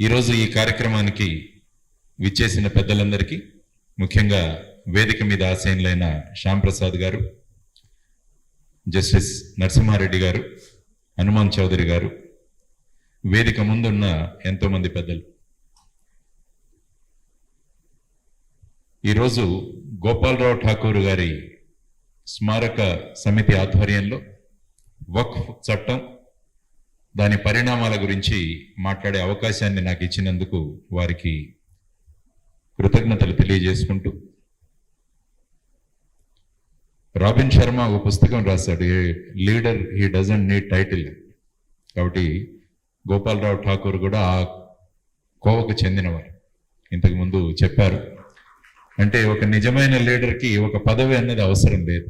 ఈరోజు ఈ కార్యక్రమానికి విచ్చేసిన పెద్దలందరికీ, ముఖ్యంగా వేదిక మీద ఆసీనులైన శ్యామ్ ప్రసాద్ గారు, జస్టిస్ నరసింహారెడ్డి గారు, హనుమాన్ చౌదరి గారు, వేదిక ముందున్న ఎంతో మంది పెద్దలు, ఈరోజు గోపాలరావు ఠాకూర్ గారి స్మారక సమితి ఆధ్వర్యంలో వక్ఫ్ చట్టం, దాని పరిణామాల గురించి మాట్లాడే అవకాశాన్ని నాకు ఇచ్చినందుకు వారికి కృతజ్ఞతలు తెలియజేసుకుంటూ, రాబిన్ శర్మ ఒక పుస్తకం రాశాడు, leader he doesn't need title. కాబట్టి గోపాలరావు ఠాకూర్ కూడా ఆ కోవకు చెందినవారు. ఇంతకు ముందు చెప్పారు, అంటే ఒక నిజమైన లీడర్కి ఒక పదవి అనేది అవసరం లేదు.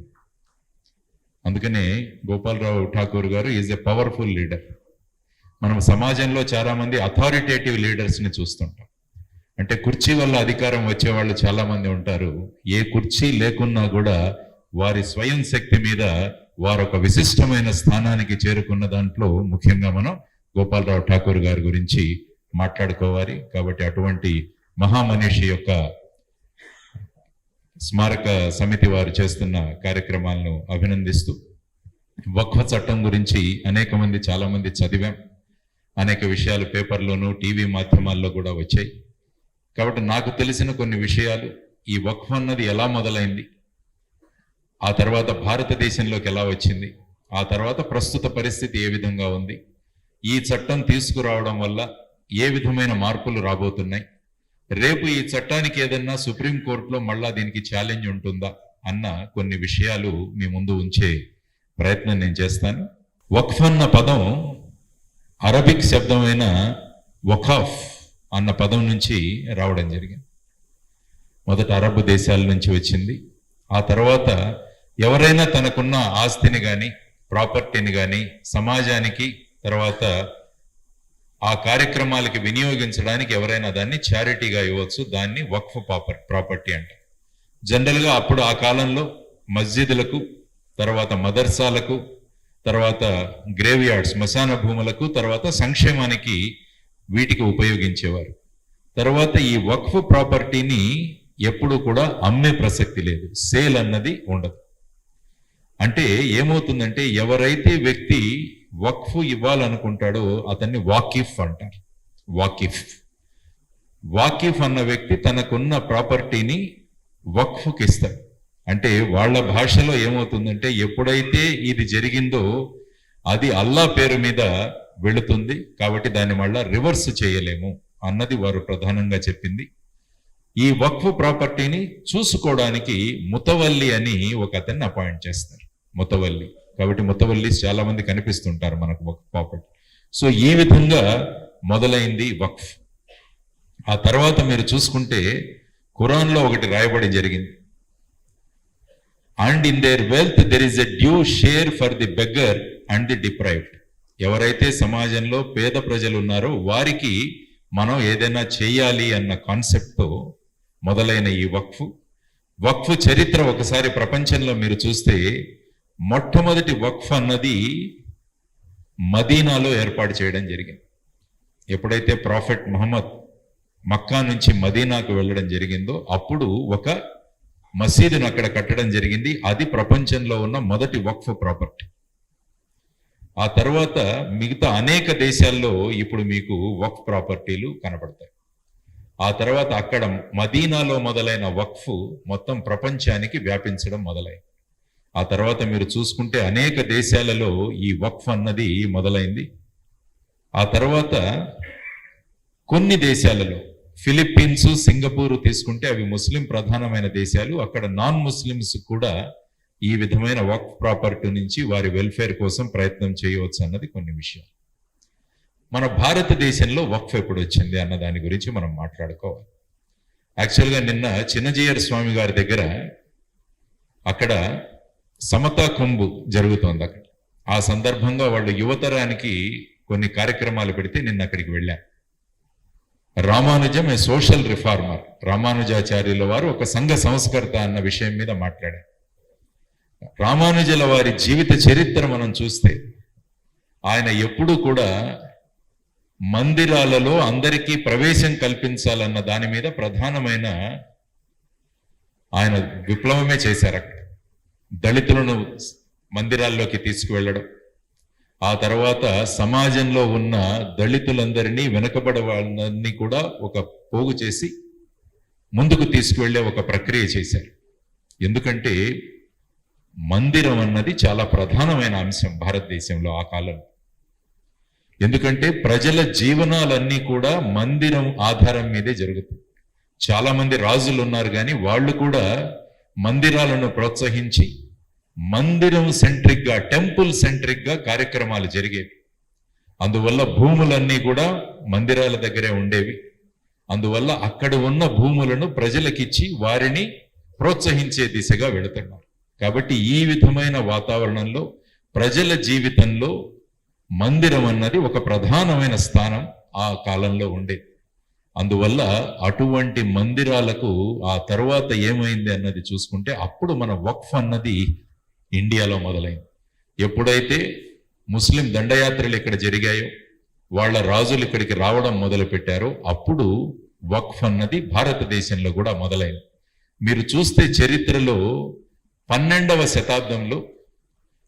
అందుకనే గోపాలరావు ఠాకూర్ గారు ఈజ్ ఎ పవర్ఫుల్ లీడర్. మనం సమాజంలో చాలా మంది అథారిటేటివ్ లీడర్స్ని చూస్తుంటాం. అంటే కుర్చీ వల్ల అధికారం వచ్చేవాళ్ళు చాలా మంది ఉంటారు. ఏ కుర్చీ లేకున్నా కూడా వారి స్వయం శక్తి మీద వారు ఒక విశిష్టమైన స్థానానికి చేరుకున్న దాంట్లో ముఖ్యంగా మనం గోపాలరావు ఠాకూర్ గారి గురించి మాట్లాడుకోవాలి. కాబట్టి అటువంటి మహామనిషి యొక్క స్మారక సమితి వారు చేస్తున్న కార్యక్రమాలను అభినందిస్తూ, వక్ఫ్ చట్టం గురించి అనేక మంది చాలా మంది చదివాం. అనేక విషయాలు పేపర్లోనూ టీవీ మాధ్యమాల్లో కూడా వచ్చాయి. కాబట్టి నాకు తెలిసిన కొన్ని విషయాలు, ఈ వక్ఫ్ అన్నది ఎలా మొదలైంది, ఆ తర్వాత భారతదేశంలోకి ఎలా వచ్చింది, ఆ తర్వాత ప్రస్తుత పరిస్థితి ఏ విధంగా ఉంది, ఈ చట్టం తీసుకురావడం వల్ల ఏ విధమైన మార్పులు రాబోతున్నాయి, రేపు ఈ చట్టానికి ఏదన్నా సుప్రీంకోర్టులో మళ్ళా దీనికి ఛాలెంజ్ ఉంటుందా అన్న కొన్ని విషయాలు మీ ముందు ఉంచే ప్రయత్నం నేను చేస్తాను. వక్ఫ్ అన్న పదం అరబిక్ శబ్దమైన వఖాఫ్ అన్న పదం నుంచి రావడం జరిగింది. మొదట అరబ్ దేశాల నుంచి వచ్చింది. ఆ తర్వాత ఎవరైనా తనకున్న ఆస్తిని కానీ ప్రాపర్టీని కానీ సమాజానికి తర్వాత ఆ కార్యక్రమాలకి వినియోగించడానికి ఎవరైనా దాన్ని చారిటీగా ఇవ్వచ్చు. దాన్ని వక్ఫ్ ప్రాపర్టీ అంటారు. జనరల్గా అప్పుడు ఆ కాలంలో మస్జిదులకు, తర్వాత మదర్సాలకు, తర్వాత గ్రేవ్ యార్డ్స్ శ్మశాన భూములకు, తర్వాత సంక్షేమానికి వీటికి ఉపయోగించేవారు. తర్వాత ఈ వక్ఫ్ ప్రాపర్టీని ఎప్పుడు కూడా అమ్మే ప్రసక్తి లేదు, సేల్ అన్నది ఉండదు. అంటే ఏమవుతుందంటే ఎవరైతే వ్యక్తి వక్ఫ్ ఇవ్వాలనుకుంటాడో అతన్ని వాకిఫ్ అంటారు. వాకిఫ్ అన్న వ్యక్తి తనకున్న ప్రాపర్టీని వక్ఫ్కి ఇస్తాడు. అంటే వాళ్ళ భాషలో ఏమవుతుందంటే ఎప్పుడైతే ఇది జరిగిందో అది అల్లా పేరు మీద వెళుతుంది, కాబట్టి దాన్ని మళ్ళా రివర్స్ చేయలేము అన్నది వారు ప్రధానంగా చెప్పింది. ఈ వక్ఫ్ ప్రాపర్టీని చూసుకోవడానికి ముతవల్లి అని ఒక అతన్ని అపాయింట్ చేస్తారు. ముతవల్లి, కాబట్టి ముతవల్లి చాలా మంది కనిపిస్తుంటారు మనకు వక్ఫ్ ప్రాపర్టీ. సో ఈ విధంగా మొదలైంది వక్ఫ్. ఆ తర్వాత మీరు చూసుకుంటే ఖురాన్లో ఒకటి రాయబడి జరిగింది, and in there wealth there is a due share for the beggar and the deprived. ఎవరైతే సమాజంలో పేద ప్రజలు ఉన్నారో వారికి మనం ఏదైనా చేయాలి అన్న కాన్సెప్ట్తో మొదలైన ఈ వక్ఫ్ చరిత్ర ఒకసారి ప్రపంచంలో మీరు చూస్తే మొట్టమొదటి వక్ఫ్ అన్నది మదీనాలో ఏర్పాటు చేయడం జరిగింది. ఎప్పుడైతే ప్రాఫెట్ ముహమ్మద్ మక్కా నుంచి మదీనాకు వెళ్ళడం జరిగిందో అప్పుడు ఒక మసీదును అక్కడ కట్టడం జరిగింది. అది ప్రపంచంలో ఉన్న మొదటి వక్ఫ్ ప్రాపర్టీ. ఆ తర్వాత మిగతా అనేక దేశాల్లో ఇప్పుడు మీకు వక్ఫ్ ప్రాపర్టీలు కనపడతాయి. ఆ తర్వాత అక్కడ మదీనాలో మొదలైన వక్ఫ్ మొత్తం ప్రపంచానికి వ్యాపించడం మొదలైంది. ఆ తర్వాత మీరు చూసుకుంటే అనేక దేశాలలో ఈ వక్ఫ్ అన్నది మొదలైంది. ఆ తర్వాత కొన్ని దేశాలలో, ఫిలిప్పీన్స్, సింగపూర్ తీసుకుంటే అవి ముస్లిం ప్రధానమైన దేశాలు, అక్కడ నాన్ ముస్లిమ్స్ కూడా ఈ విధమైన వక్ఫ్ ప్రాపర్టీ నుంచి వారి వెల్ఫేర్ కోసం ప్రయత్నం చేయవచ్చు అన్నది కొన్ని విషయాలు. మన భారతదేశంలో వక్ఫ్ ఎప్పుడు వచ్చింది అన్న దాని గురించి మనం మాట్లాడుకోవాలి. యాక్చువల్గా నిన్న చిన్నజీయర్ స్వామి గారి దగ్గర అక్కడ సమతా కుంభు జరుగుతోంది. అక్కడ ఆ సందర్భంగా వాళ్ళు యువతరానికి కొన్ని కార్యక్రమాలు పెడితే నిన్న అక్కడికి వెళ్ళాం. రామానుజం ఏ సోషల్ రిఫార్మర్, రామానుజాచార్యుల వారు ఒక సంఘ సంస్కర్త అన్న విషయం మీద మాట్లాడారు. రామానుజుల వారి జీవిత చరిత్ర మనం చూస్తే ఆయన ఎప్పుడూ కూడా మందిరాలలో అందరికీ ప్రవేశం కల్పించాలన్న దాని మీద ప్రధానమైన ఆయన విప్లవమే చేశారు. అక్కడ దళితులను మందిరాల్లోకి తీసుకువెళ్ళడం, ఆ తర్వాత సమాజంలో ఉన్న దళితులందరినీ వెనుకబడే వాళ్ళని కూడా ఒక పోగు చేసి ముందుకు తీసుకువెళ్ళే ఒక ప్రక్రియ చేశారు. ఎందుకంటే మందిరం అన్నది చాలా ప్రధానమైన అంశం భారతదేశంలో ఆ కాలంలో. ఎందుకంటే ప్రజల జీవనాలన్నీ కూడా మందిరం ఆధారం మీదే జరుగుతుంది. చాలా మంది రాజులు ఉన్నారు, కానీ వాళ్ళు కూడా మందిరాలను ప్రోత్సహించి మందిరం సెంట్రిక్ గా, టెంపుల్ సెంట్రిక్ గా కార్యక్రమాలు జరిగేవి. అందువల్ల భూములన్నీ కూడా మందిరాల దగ్గరే ఉండేవి. అందువల్ల అక్కడ ఉన్న భూములను ప్రజలకిచ్చి వారిని ప్రోత్సహించే దిశగా వెళుతున్నారు. కాబట్టి ఈ విధమైన వాతావరణంలో ప్రజల జీవితంలో మందిరం అన్నది ఒక ప్రధానమైన స్థానం ఆ కాలంలో ఉండేది. అందువల్ల అటువంటి మందిరాలకు ఆ తర్వాత ఏమైంది అన్నది చూసుకుంటే అప్పుడు మన వక్ఫ్ అన్నది ఇండియాలో మొదలైంది. ఎప్పుడైతే ముస్లిం దండయాత్రలు ఇక్కడ జరిగాయో, వాళ్ళ రాజులు ఇక్కడికి రావడం మొదలు పెట్టారో, అప్పుడు వక్ఫ్ అన్నది భారతదేశంలో కూడా మొదలైంది. మీరు చూస్తే చరిత్రలో 12వ శతాబ్దంలో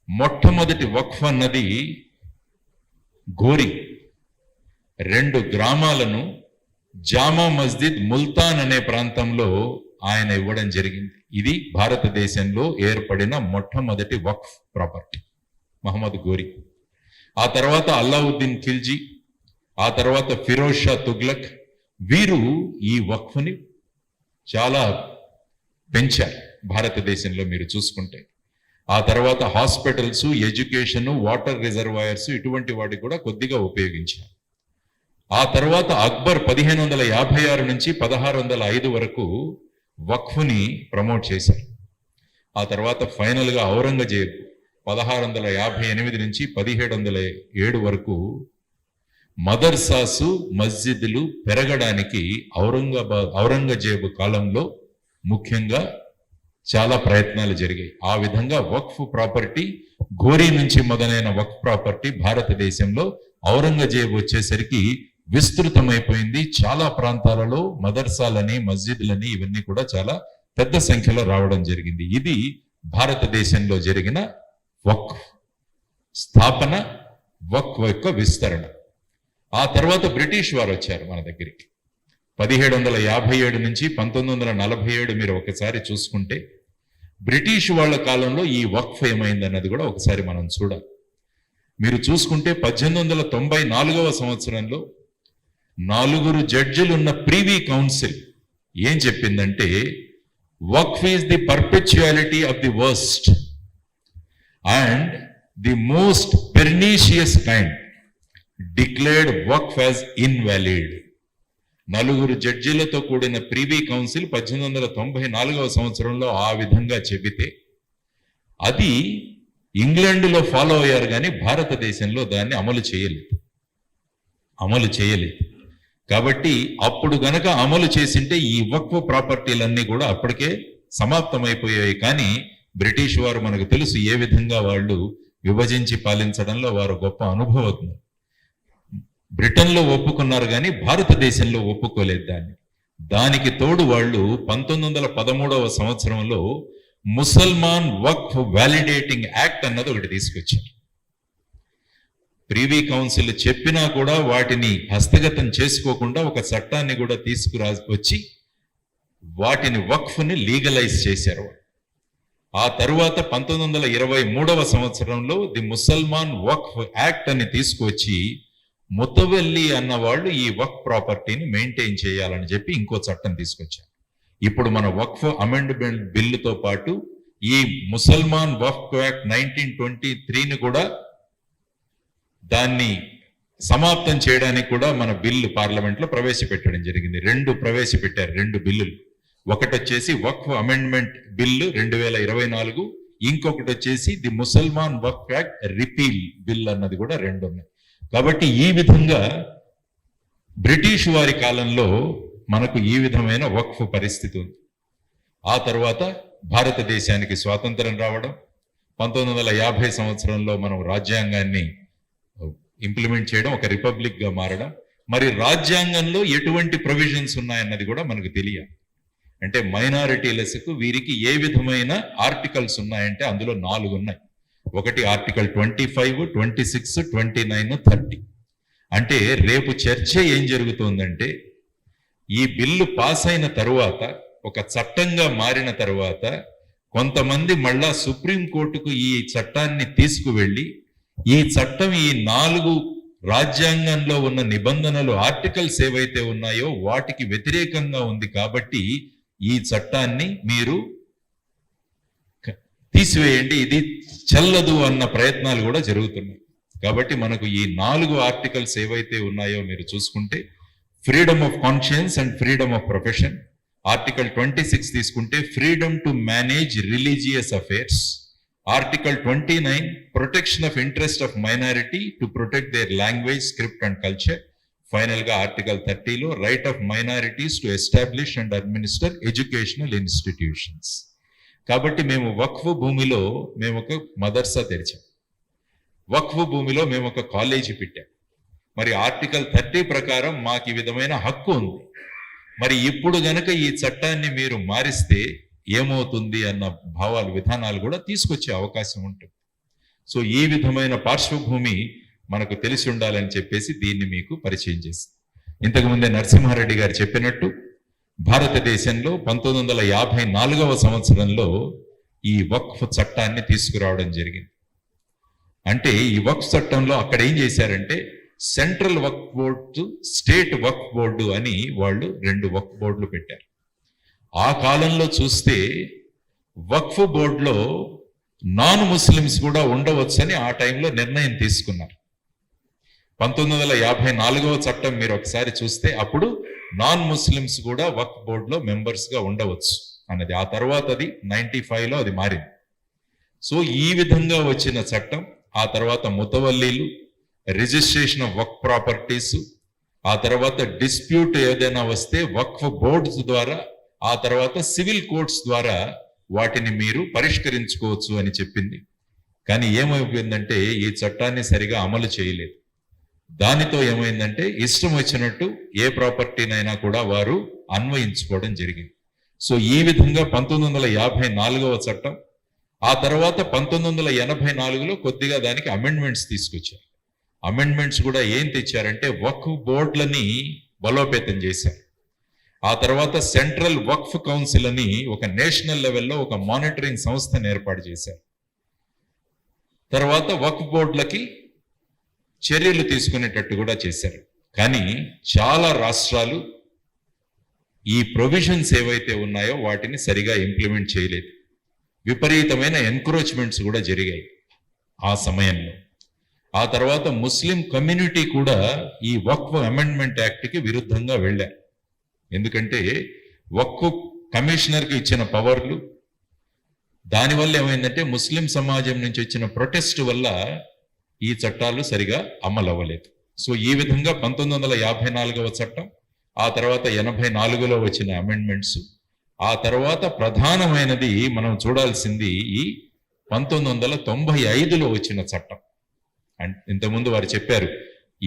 మొట్టమొదటి వక్ఫ్ అన్నది ఘోరీ 2 గ్రామాలను జామా మస్జిద్ ముల్తాన్ అనే ప్రాంతంలో ఆయన ఇవ్వడం జరిగింది. ఇది భారతదేశంలో ఏర్పడిన మొట్టమొదటి వక్ఫ్ ప్రాపర్టీ మహమ్మద్ ఘోరీ. ఆ తర్వాత అల్లావుద్దీన్ ఖిల్జీ, ఆ తర్వాత ఫిరోజ్ షా తుగ్లక్, వీరు ఈ వక్ఫ్ని చాలా పెంచారు భారతదేశంలో మీరు చూసుకుంటే. ఆ తర్వాత హాస్పిటల్స్, ఎడ్యుకేషన్, వాటర్ రిజర్వాయర్స్ ఇటువంటి వాటికి కూడా కొద్దిగా ఉపయోగించారు. ఆ తర్వాత అక్బర్ 1556 నుంచి 1605 వరకు వక్ఫ్ని ప్రమోట్ చేశారు. ఆ తర్వాత ఫైనల్ గా ఔరంగజేబ్ 1658 నుంచి 1707 వరకు మదర్సాసు, మస్జిద్లు పెరగడానికి ఔరంగజేబు కాలంలో ముఖ్యంగా చాలా ప్రయత్నాలు జరిగాయి. ఆ విధంగా వక్ఫ్ ప్రాపర్టీ, ఘోరీ నుంచి మొదలైన వక్ఫ్ ప్రాపర్టీ భారతదేశంలో ఔరంగజేబు వచ్చేసరికి విస్తృతమైపోయింది. చాలా ప్రాంతాలలో మదర్సాలని, మస్జిద్లని ఇవన్నీ కూడా చాలా పెద్ద సంఖ్యలో రావడం జరిగింది. ఇది భారతదేశంలో జరిగిన వక్ఫ్ స్థాపన, వక్ఫ్ యొక్క విస్తరణ. ఆ తర్వాత బ్రిటిష్ వారు వచ్చారు మన దగ్గరికి. 1757 నుంచి 1947 మీరు ఒకసారి చూసుకుంటే బ్రిటిష్ వాళ్ళ కాలంలో ఈ వక్ఫ్ ఏమైందన్నది కూడా ఒకసారి మనం చూడాలి. మీరు చూసుకుంటే 1894వ సంవత్సరంలో 4 జడ్జిలున్న ప్రీవీ కౌన్సిల్ ఏం చెప్పిందంటే, waqf is the perpetuity of the worst and the most pernicious kind, declared waqf as invalid. 4 జడ్జీలతో కూడిన ప్రీవీ కౌన్సిల్ 1894వ సంవత్సరంలో ఆ విధంగా చెబితే అది ఇంగ్లాండ్లో ఫాలో అయ్యారు, కానీ భారతదేశంలో దాన్ని అమలు చేయలేదు. కాబట్టి అప్పుడు గనక అమలు చేసింటే ఈ వక్ఫ్ ప్రాపర్టీలన్నీ కూడా అప్పటికే సమాప్తమైపోయాయి. కానీ బ్రిటిష్ వారు మనకు తెలుసు ఏ విధంగా వాళ్ళు విభజించి పాలించడంలో వారు గొప్ప అనుభవజ్ఞులు. బ్రిటన్లో ఒప్పుకున్నారు, కానీ భారతదేశంలో ఒప్పుకోలేదు దానికి తోడు వాళ్ళు 1913వ సంవత్సరంలో ముసల్మాన్ వక్ఫ్ వ్యాలిడేటింగ్ యాక్ట్ అన్నది ఒకటి తీసుకొచ్చారు. ప్రీవీ కౌన్సిల్ చెప్పినా కూడా వాటిని హస్తగతం చేసుకోకుండా ఒక చట్టాన్ని కూడా వచ్చి వాటిని వక్ఫ్ని లీగలైజ్ చేశారు. ఆ తరువాత 1923వ సంవత్సరంలో ది ముసల్మాన్ వక్ఫ్ యాక్ట్ అని తీసుకొచ్చి ముతవల్లి అన్న వాళ్ళు ఈ వక్ఫ్ ప్రాపర్టీని మెయింటైన్ చేయాలని చెప్పి ఇంకో చట్టం తీసుకొచ్చారు. ఇప్పుడు మన వక్ఫ్ అమెండ్మెంట్ బిల్లుతో పాటు ఈ ముసల్మాన్ వక్ఫ్ యాక్ట్ 1923ని కూడా దాన్ని సమాప్తం చేయడానికి కూడా మన బిల్లు పార్లమెంట్ లో ప్రవేశపెట్టడం జరిగింది. 2 బిల్లులు. ఒకటి వచ్చేసి వక్ఫ్ అమెండ్మెంట్ బిల్లు 2024, ఇంకొకటి వచ్చేసి the Mussalman waqf act repeal bill అన్నది కూడా 2 ఉన్నాయి. కాబట్టి ఈ విధంగా బ్రిటిష్ వారి కాలంలో మనకు ఈ విధమైన వక్ఫ్ పరిస్థితి ఉంది. ఆ తర్వాత భారతదేశానికి స్వాతంత్రం రావడం, 1950 సంవత్సరంలో మనం రాజ్యాంగాన్ని ఇంప్లిమెంట్ చేయడం, ఒక రిపబ్లిక్ గా మారడం, మరి రాజ్యాంగంలో ఎటువంటి ప్రొవిజన్స్ ఉన్నాయన్నది కూడా మనకు తెలియాలి. అంటే మైనారిటీలకు వీరికి ఏ విధమైన ఆర్టికల్స్ ఉన్నాయంటే అందులో 4 ఉన్నాయి. ఒకటి ఆర్టికల్ 25, 26, 29, 30. అంటే రేపు చర్చ ఏం జరుగుతుందంటే ఈ బిల్లు పాస్ అయిన తరువాత, ఒక చట్టంగా మారిన తరువాత కొంతమంది మళ్ళా సుప్రీంకోర్టుకు ఈ చట్టాన్ని తీసుకువెళ్ళి ఈ చట్టం ఈ 4 రాజ్యాంగంలో ఉన్న నిబంధనలు ఆర్టికల్స్ ఏవైతే ఉన్నాయో వాటికి వ్యతిరేకంగా ఉంది కాబట్టి ఈ చట్టాన్ని మీరు తీసివేయండి, ఇది చెల్లదు అన్న ప్రయత్నాలు కూడా జరుగుతున్నాయి. కాబట్టి మనకు ఈ 4 ఆర్టికల్స్ ఏవైతే ఉన్నాయో మీరు చూసుకుంటే, freedom of conscience and freedom of profession. Article 26 తీసుకుంటే freedom to manage religious affairs. Article 29 protection of interest of minority to protect their language, script and culture. Final గా ఆర్టికల్ 30లో right of minorities to establish and administer educational institutions. కాబట్టి మేము వక్ఫ్ భూమిలో మేము ఒక మదర్సా తెరిచాం, వక్ఫ్ భూమిలో మేము ఒక కాలేజీ పెట్టాం. మరి ఆర్టికల్ 30 ప్రకారం మాకు ఈ విధమైన హక్కు ఉంది. మరి ఇప్పుడు గనక ఈ చట్టాన్ని మీరు మారిస్తే ఏమవుతుంది అన్న భావాలు, విధానాలు కూడా తీసుకొచ్చే అవకాశం ఉంటుంది. సో ఈ విధమైన పార్శ్వభూమి మనకు తెలిసి ఉండాలని చెప్పేసి దీన్ని మీకు పరిచయం చేసి, ఇంతకుముందే నరసింహారెడ్డి గారు చెప్పినట్టు భారతదేశంలో 1954వ సంవత్సరంలో ఈ వక్ఫ్ చట్టాన్ని తీసుకురావడం జరిగింది. అంటే ఈ వక్ఫ్ చట్టంలో అక్కడ ఏం చేశారంటే సెంట్రల్ వక్ఫ్ బోర్డు, స్టేట్ వక్ఫ్ బోర్డు అని వాళ్ళు 2 వక్ఫ్ బోర్డులు పెట్టారు. ఆ కాలంలో చూస్తే వక్ఫ్ బోర్డులో నాన్ ముస్లిమ్స్ కూడా ఉండవచ్చని ఆ టైంలో నిర్ణయం తీసుకున్నారు. 1954వ చట్టం మీరు ఒకసారి చూస్తే అప్పుడు నాన్ ముస్లిమ్స్ కూడా వక్ఫ్ బోర్డులో మెంబర్స్ గా ఉండవచ్చు అన్నది. ఆ తర్వాత అది 95లో అది మారింది. సో ఈ విధంగా వచ్చిన చట్టం, ఆ తర్వాత ముతవల్లీలు, రిజిస్ట్రేషన్ ఆఫ్ వక్ఫ్ ప్రాపర్టీస్, ఆ తర్వాత డిస్ప్యూట్ ఏదైనా వస్తే వక్ఫ్ బోర్డ్స్ ద్వారా, ఆ తర్వాత సివిల్ కోర్ట్స్ ద్వారా వాటిని మీరు పరిష్కరించుకోవచ్చు అని చెప్పింది. కానీ ఏమైపోయిందంటే ఈ చట్టాన్ని సరిగా అమలు చేయలేదు. దానితో ఏమైందంటే ఇష్టం వచ్చినట్టు ఏ ప్రాపర్టీనైనా కూడా వారు అన్వయించుకోవడం జరిగింది. సో ఈ విధంగా 1954వ చట్టం, ఆ తర్వాత 1984లో కొద్దిగా దానికి అమెండ్మెంట్స్ తీసుకొచ్చారు. అమెండ్మెంట్స్ కూడా ఏం తెచ్చారంటే వక్ఫ్ బోర్డులని బలోపేతం చేశారు. ఆ తర్వాత సెంట్రల్ వక్ఫ్ కౌన్సిల్ అని ఒక నేషనల్ లెవెల్లో ఒక మానిటరింగ్ సంస్థను ఏర్పాటు చేశారు. తర్వాత వక్ఫ్ బోర్డులకి చర్యలు తీసుకునేటట్టు కూడా చేశారు. కానీ చాలా రాష్ట్రాలు ఈ ప్రొవిజన్స్ ఏవైతే ఉన్నాయో వాటిని సరిగా ఇంప్లిమెంట్ చేయలేదు. విపరీతమైన ఎన్క్రోచ్మెంట్స్ కూడా జరిగాయి ఆ సమయంలో. ఆ తర్వాత ముస్లిం కమ్యూనిటీ కూడా ఈ వక్ఫ్ అమెండ్మెంట్ యాక్ట్కి విరుద్ధంగా వెళ్ళారు. ఎందుకంటే వక్ఫ్ కమిషనర్కి ఇచ్చిన పవర్లు, దానివల్ల ఏమైందంటే ముస్లిం సమాజం నుంచి వచ్చిన ప్రొటెస్ట్ వల్ల ఈ చట్టాలు సరిగా అమలు అవ్వలేదు. సో ఈ విధంగా 1954వ చట్టం, ఆ తర్వాత 84లో వచ్చిన అమెండ్మెంట్స్, ఆ తర్వాత ప్రధానమైనది మనం చూడాల్సింది ఈ 1995లో వచ్చిన చట్టం. ఇంతకుముందు వారు చెప్పారు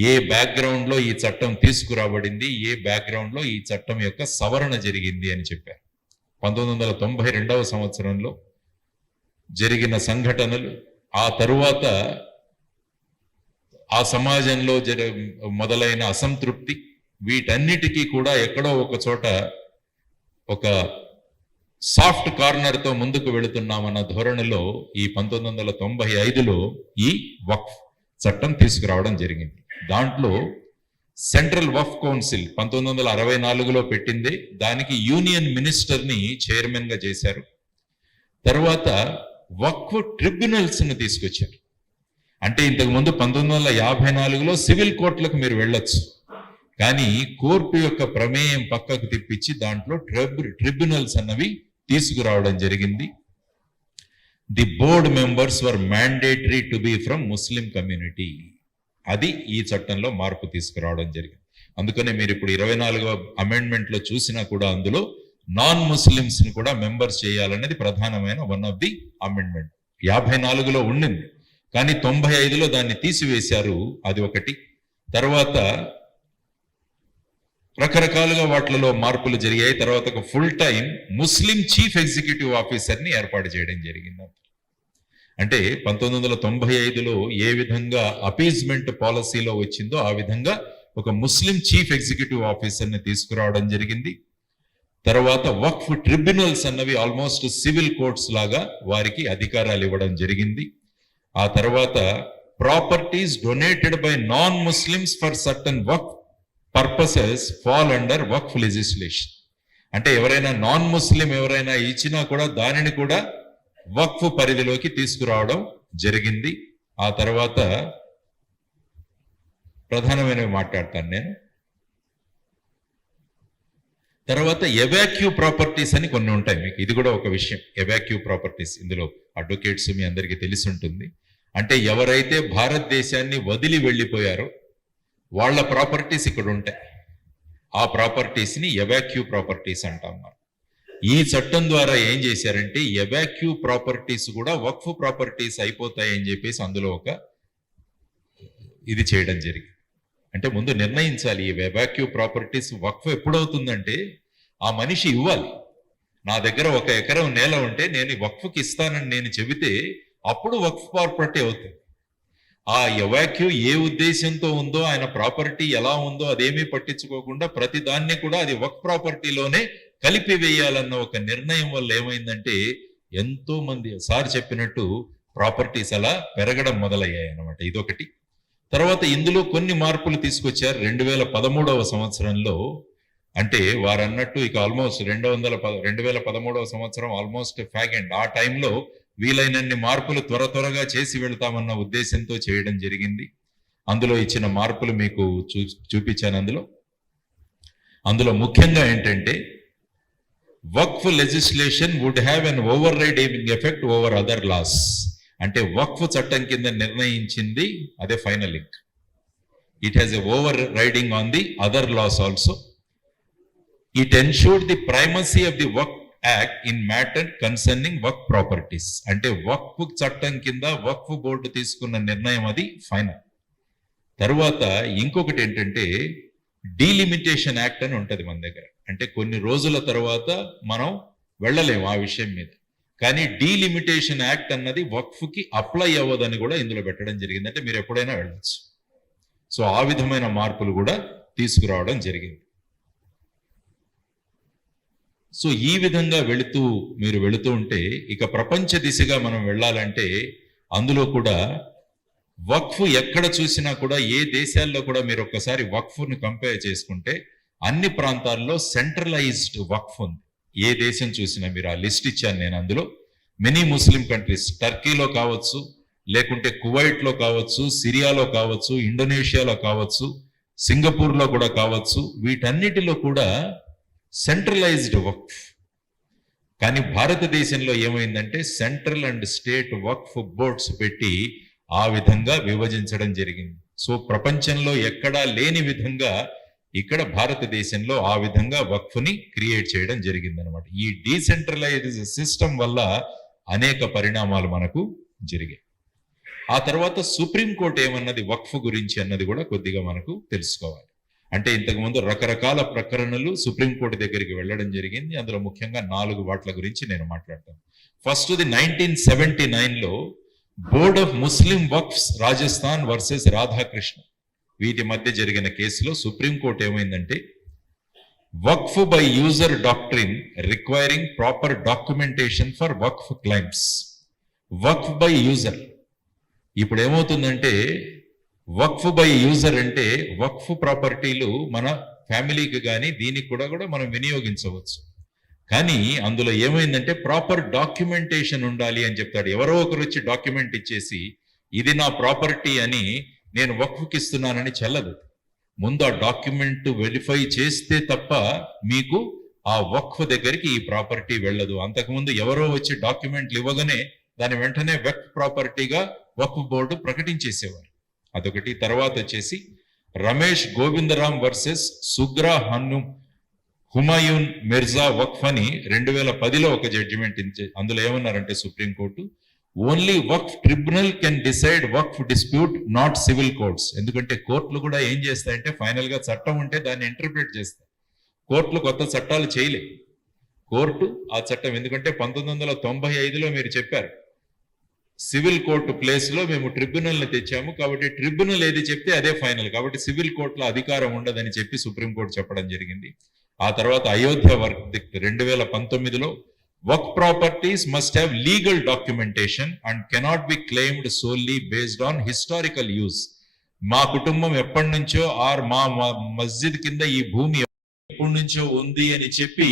ఏ బ్యాక్గ్రౌండ్ లో ఈ చట్టం తీసుకురాబడింది, ఏ బ్యాక్గ్రౌండ్ లో ఈ చట్టం యొక్క సవరణ జరిగింది అని చెప్పారు. 1992వ సంవత్సరంలో జరిగిన సంఘటనలు, ఆ తరువాత ఆ సమాజంలో మొదలైన అసంతృప్తి, వీటన్నిటికీ కూడా ఎక్కడో ఒక చోట ఒక సాఫ్ట్ కార్నర్ తో ముందుకు వెళుతున్నామన్న ధోరణిలో ఈ 1995లో ఈ వక్ఫ్ చట్టం తీసుకురావడం జరిగింది. దాంట్లో సెంట్రల్ వక్ఫ్ కౌన్సిల్ 1964లో పెట్టింది, దానికి యూనియన్ మినిస్టర్ని చైర్మన్ గా చేశారు. తర్వాత వక్ఫ్ ట్రిబ్యునల్స్ ని తీసుకొచ్చారు. అంటే ఇంతకు ముందు 1954లో సివిల్ కోర్టులకు మీరు వెళ్ళొచ్చు, కానీ కోర్టు యొక్క ప్రమేయం పక్కకు తిప్పించి దాంట్లో ట్రిబ్యునల్స్ అన్నవి తీసుకురావడం జరిగింది. The board members were mandatory to be from Muslim community. అది ఈ చట్టంలో మార్పు తీసుకురావడం జరిగింది. అందుకనే మీరు ఇప్పుడు 24వ అమెండ్మెంట్ లో చూసినా కూడా అందులో నాన్ ముస్లిమ్స్ ని కూడా మెంబర్స్ చేయాలనేది ప్రధానమైన వన్ ఆఫ్ ది అమెండ్మెంట్. 54లో ఉండింది, కానీ 95లో దాన్ని తీసివేశారు. అది ఒకటి. తర్వాత రకరకాలుగా వాటిలో మార్పులు జరిగాయి. తర్వాత ఒక ఫుల్ టైం ముస్లిం చీఫ్ ఎగ్జిక్యూటివ్ ఆఫీసర్ని ఏర్పాటు చేయడం జరిగింది. అంటే 1995లో ఏ విధంగా అపీజ్మెంట్ పాలసీలో వచ్చిందో ఆ విధంగా ఒక ముస్లిం చీఫ్ ఎగ్జిక్యూటివ్ ఆఫీసర్ని తీసుకురావడం జరిగింది. తర్వాత వక్ఫ్ ట్రిబ్యునల్స్ అన్నవి ఆల్మోస్ట్ సివిల్ కోర్ట్స్ లాగా వారికి అధికారాలు ఇవ్వడం జరిగింది. ఆ తర్వాత properties donated by non Muslims for certain Waqf purposes fall under Waqf legislation. అంటే ఎవరైనా నాన్ ముస్లిం ఎవరైనా ఇచ్చినా కూడా దానిని కూడా వక్ఫ్ పరిధిలోకి తీసుకురావడం జరిగింది. ఆ తర్వాత ప్రధానమైనవి మాట్లాడతాను నేను. తర్వాత ఎవాక్యూ ప్రాపర్టీస్ అని కొన్ని ఉంటాయి. మీకు ఇది కూడా ఒక విషయం. ఎవాక్యూ ప్రాపర్టీస్, ఇందులో అడ్వకేట్స్ మీ అందరికీ తెలిసి ఉంటుంది. అంటే ఎవరైతే భారతదేశాన్ని వదిలి వెళ్ళిపోయారో వాళ్ళ ప్రాపర్టీస్ ఇక్కడ ఉంటాయి. ఆ ప్రాపర్టీస్ని ఎవాక్యూ ప్రాపర్టీస్ అంటాం. ఈ చట్టం ద్వారా ఏం చేశారంటే ఎవాక్యూ ప్రాపర్టీస్ కూడా వక్ఫ్ ప్రాపర్టీస్ అయిపోతాయని చెప్పేసి అందులో ఒక ఇది చేయడం జరిగింది. అంటే ముందు నిర్ణయించాలి ఈ ఎవాక్యూ ప్రాపర్టీస్ వక్ఫ్ ఎప్పుడవుతుందంటే ఆ మనిషి ఇవ్వాలి. నా దగ్గర 1 ఎకరం నేల ఉంటే నేను వక్ఫ్కి ఇస్తానని నేను చెబితే అప్పుడు వక్ఫ్ ప్రాపర్టీ అవుతుంది. ఆ ఎవాక్యూ ఏ ఉద్దేశంతో ఉందో, ఆయన ప్రాపర్టీ ఎలా ఉందో అదేమీ పట్టించుకోకుండా ప్రతి దాన్ని కూడా అది వక్ఫ్ ప్రాపర్టీలోనే కలిపి వేయాలన్న ఒక నిర్ణయం వల్ల ఏమైందంటే ఎంతో మంది సార్ చెప్పినట్టు ప్రాపర్టీస్ అలా పెరగడం మొదలయ్యాయి అన్నమాట. ఇదొకటి. తర్వాత ఇందులో కొన్ని మార్పులు తీసుకొచ్చారు 2013వ సంవత్సరంలో. అంటే వారు అన్నట్టు ఇక ఆల్మోస్ట్ 2013వ సంవత్సరం ఆల్మోస్ట్ ఫ్యాగ్ అండ్ ఆ టైంలో వీలైనన్ని మార్పులు త్వరగా చేసి వెళ్తామన్న ఉద్దేశంతో చేయడం జరిగింది. అందులో ఇచ్చిన మార్పులు మీకు చూపించాను. అందులో ముఖ్యంగా ఏంటంటే waqf legislation would have an overriding effect over other laws. అంటే వక్ఫ్ చట్టం కింద నిర్ణయించింది అదే final link. It has a overriding on the other laws also. It ensured the primacy of the waqf act in matter concerning waqf properties. అంటే వక్ఫ్ చట్టం కింద వక్ఫ్ board తీసుకున్న నిర్ణయం అది ఫైనల్. తరువాత ఇంకొకటి ఏంటంటే డీలిమిటేషన్ యాక్ట్ అని ఉంటుంది మన దగ్గర. అంటే కొన్ని రోజుల తర్వాత మనం వెళ్ళలేము ఆ విషయం మీద. కానీ డీలిమిటేషన్ యాక్ట్ అన్నది వక్ఫ్కి అప్లై అవ్వదని కూడా ఇందులో పెట్టడం జరిగింది. అంటే మీరు ఎప్పుడైనా వెళ్ళచ్చు. సో ఆ విధమైన మార్పులు కూడా తీసుకురావడం జరిగింది. సో ఈ విధంగా మీరు వెళుతూ ఉంటే ఇక ప్రపంచ దిశగా మనం వెళ్ళాలంటే అందులో కూడా వక్ఫ్ ఎక్కడ చూసినా కూడా ఏ దేశాల్లో కూడా మీరు ఒక్కసారి వక్ఫ్ను కంపేర్ చేసుకుంటే అన్ని ప్రాంతాల్లో సెంట్రలైజ్డ్ వక్ఫ్ ఉంది. ఏ దేశం చూసినా మీరు ఆ లిస్ట్ ఇచ్చాను నేను. అందులో మెనీ ముస్లిం కంట్రీస్, టర్కీలో కావచ్చు, లేకుంటే కువైట్లో కావచ్చు, సిరియాలో కావచ్చు, ఇండోనేషియాలో కావచ్చు, సింగపూర్లో కూడా కావచ్చు, వీటన్నిటిలో కూడా సెంట్రలైజ్డ్ వక్ఫ్. కానీ భారతదేశంలో ఏమైందంటే central and state Waqf boards పెట్టి ఆ విధంగా విభజించడం జరిగింది. సో ప్రపంచంలో ఎక్కడా లేని విధంగా ఇక్కడ భారతదేశంలో ఆ విధంగా వక్ఫ్ని క్రియేట్ చేయడం జరిగింది అనమాట. ఈ డీసెంట్రలైజ్డ్ సిస్టమ్ వల్ల అనేక పరిణామాలు మనకు జరిగాయి. ఆ తర్వాత సుప్రీంకోర్టు ఏమన్నది వక్ఫ్ గురించి అన్నది కూడా కొద్దిగా మనకు తెలుసుకోవాలి. అంటే ఇంతకుముందు రకరకాల ప్రకరణలు సుప్రీంకోర్టు దగ్గరికి వెళ్ళడం జరిగింది. అందులో ముఖ్యంగా 4 వాట్ల గురించి నేను మాట్లాడతాను. ఫస్ట్ ది 1979లో board of Muslim waqfs Rajasthan versus Radhakrishna, వీటి మధ్య జరిగిన కేసులో సుప్రీంకోర్టు ఏమైందంటే waqf by user doctrine requiring proper documentation for waqf claims. Waqf by user ఇప్పుడు ఏమవుతుందంటే వక్ఫ్ బై యూజర్ అంటే వక్ఫ్ ప్రాపర్టీలు మన ఫ్యామిలీకి కానీ దీనికి కూడా మనం వినియోగించవచ్చు. కానీ అందులో ఏమైందంటే ప్రాపర్ డాక్యుమెంటేషన్ ఉండాలి అని చెప్తాడు. ఎవరో ఒకరు వచ్చి డాక్యుమెంట్ ఇచ్చేసి ఇది నా ప్రాపర్టీ అని నేను వక్ఫ్కి ఇస్తున్నానని చెల్లదు. ముందు ఆ డాక్యుమెంట్ వెరిఫై చేస్తే తప్ప మీకు ఆ వక్ఫ్ దగ్గరికి ఈ ప్రాపర్టీ వెళ్ళదు. అంతకుముందు ఎవరో వచ్చి డాక్యుమెంట్లు ఇవ్వగానే దాని వెంటనే వక్ఫ్ ప్రాపర్టీగా వక్ఫ్ బోర్డు ప్రకటించేసేవారు. అదొకటి. తర్వాత వచ్చేసి రమేష్ గోవిందరాం వర్సెస్ సుగ్రా హుమాయూన్ మిర్జా వక్ఫ్ అని 2010లో ఒక జడ్జిమెంట్ అందులో ఏమన్నారంటే supreme court only Waqf tribunal can decide Waqf dispute, not civil courts. ఎందుకంటే కోర్టులు కూడా ఏం చేస్తాయంటే ఫైనల్ గా చట్టం ఉంటే దాన్ని ఇంటర్ప్రిట్ చేస్తాయి. కోర్టులు కొత్త చట్టాలు చేయలే. కోర్టు ఆ చట్టం, ఎందుకంటే 1995లో మీరు చెప్పారు సివిల్ కోర్టు ప్లేస్ లో మేము ట్రిబ్యునల్ ని తెచ్చాము, కాబట్టి ట్రిబ్యునల్ ఏది చెప్తే అదే ఫైనల్, కాబట్టి సివిల్ కోర్టులో అధికారం ఉండదని చెప్పి సుప్రీంకోర్టు చెప్పడం జరిగింది. ఆ తర్వాత అయోధ్య వర్డిక్ట్ 2019లో work properties must have legal documentation and cannot be claimed solely based on historical use. మా కుటుంబం ఎప్పటి నుంచో మా మస్జిద్ కింద ఈ భూమి ఎప్పటి నుంచో ఉంది అని చెప్పి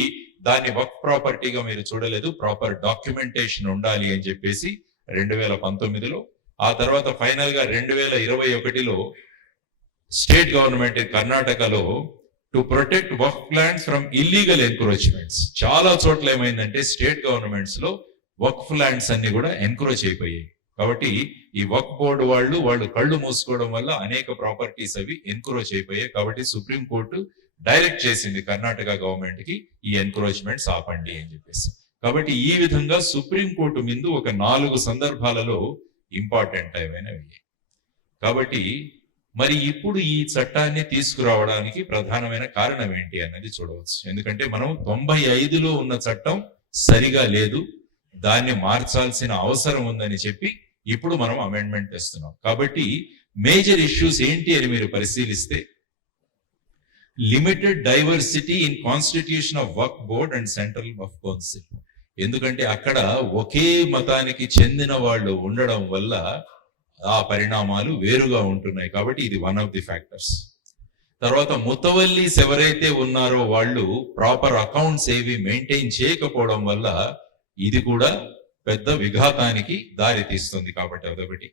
దాన్ని వర్క్ ప్రాపర్టీగా మీరు చూడలేదు, ప్రాపర్ డాక్యుమెంటేషన్ ఉండాలి అని చెప్పేసి 2019లో. ఆ తర్వాత ఫైనల్ గా 2021లో స్టేట్ గవర్నమెంట్ కర్ణాటకలో to protect work lands from illegal encroachments, చాలా చోట్ల ఏమైందంటే స్టేట్ గవర్నమెంట్స్ లో వర్క్ ల్యాండ్స్ అన్ని కూడా ఎన్క్రోచ్ అయిపోయాయి. కాబట్టి ఈ వర్క్ బోర్డు వాళ్ళు కళ్ళు మూసుకోవడం వల్ల అనేక ప్రాపర్టీస్ అవి ఎన్క్రోచ్ అయిపోయాయి. కాబట్టి సుప్రీం కోర్టు డైరెక్ట్ చేసింది కర్ణాటక గవర్నమెంట్ కి ఈ ఎన్క్రోచ్మెంట్స్ ఆపండి అని చెప్పేసి. కాబట్టి ఈ విధంగా సుప్రీం కోర్టు ముందు ఒక 4 సందర్భాలలో ఇంపార్టెంట్ అయినవి. కాబట్టి మరి ఇప్పుడు ఈ చట్టాన్ని తీసుకురావడానికి ప్రధానమైన కారణం ఏంటి అన్నది చూడవచ్చు. ఎందుకంటే మనం 95లో ఉన్న చట్టం సరిగా లేదు, దాన్ని మార్చాల్సిన అవసరం ఉందని చెప్పి ఇప్పుడు మనం అమెండ్మెంట్ తెస్తున్నాం. కాబట్టి మేజర్ ఇష్యూస్ ఏంటి అని మీరు పరిశీలిస్తే, limited diversity in constitution of work board and central work council. ఎందుకంటే అక్కడ ఒకే మతానికి చెందిన వాళ్ళు ఉండడం వల్ల ఆ పరిణామాలు వేరుగా ఉంటున్నాయి. కాబట్టి ఇది వన్ ఆఫ్ ది ఫ్యాక్టర్స్. తర్వాత ముతవల్లీస్ ఎవరైతే ఉన్నారో వాళ్ళు ప్రాపర్ అకౌంట్స్ ఏవి మెయింటైన్ చేయకపోవడం వల్ల ఇది కూడా పెద్ద విఘాతానికి దారి తీస్తుంది. కాబట్టి అదొకటి.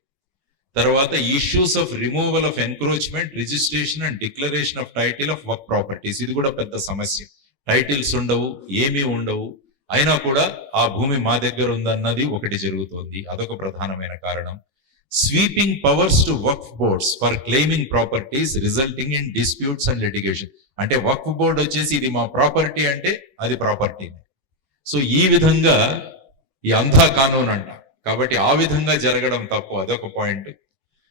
తర్వాత issues of removal of encroachment, registration and declaration of title of work properties. ఇది కూడా పెద్ద సమస్య. టైటిల్స్ ఉండవు, ఏమీ ఉండవు, అయినా కూడా ఆ భూమి మా దగ్గర ఉందన్నది ఒకటి జరుగుతోంది. అదొక ప్రధానమైన కారణం. Sweeping powers to Waqf boards for claiming properties resulting in disputes and litigation. అంటే వక్ఫ్ బోర్డ్ వచ్చేసి ఇది మా ప్రాపర్టీ అంటే అది ప్రాపర్టీ. సో ఈ విధంగా ఈ అంధా కానూన్ అంట. కాబట్టి ఆ విధంగా జరగడం తప్పు, అదొక point.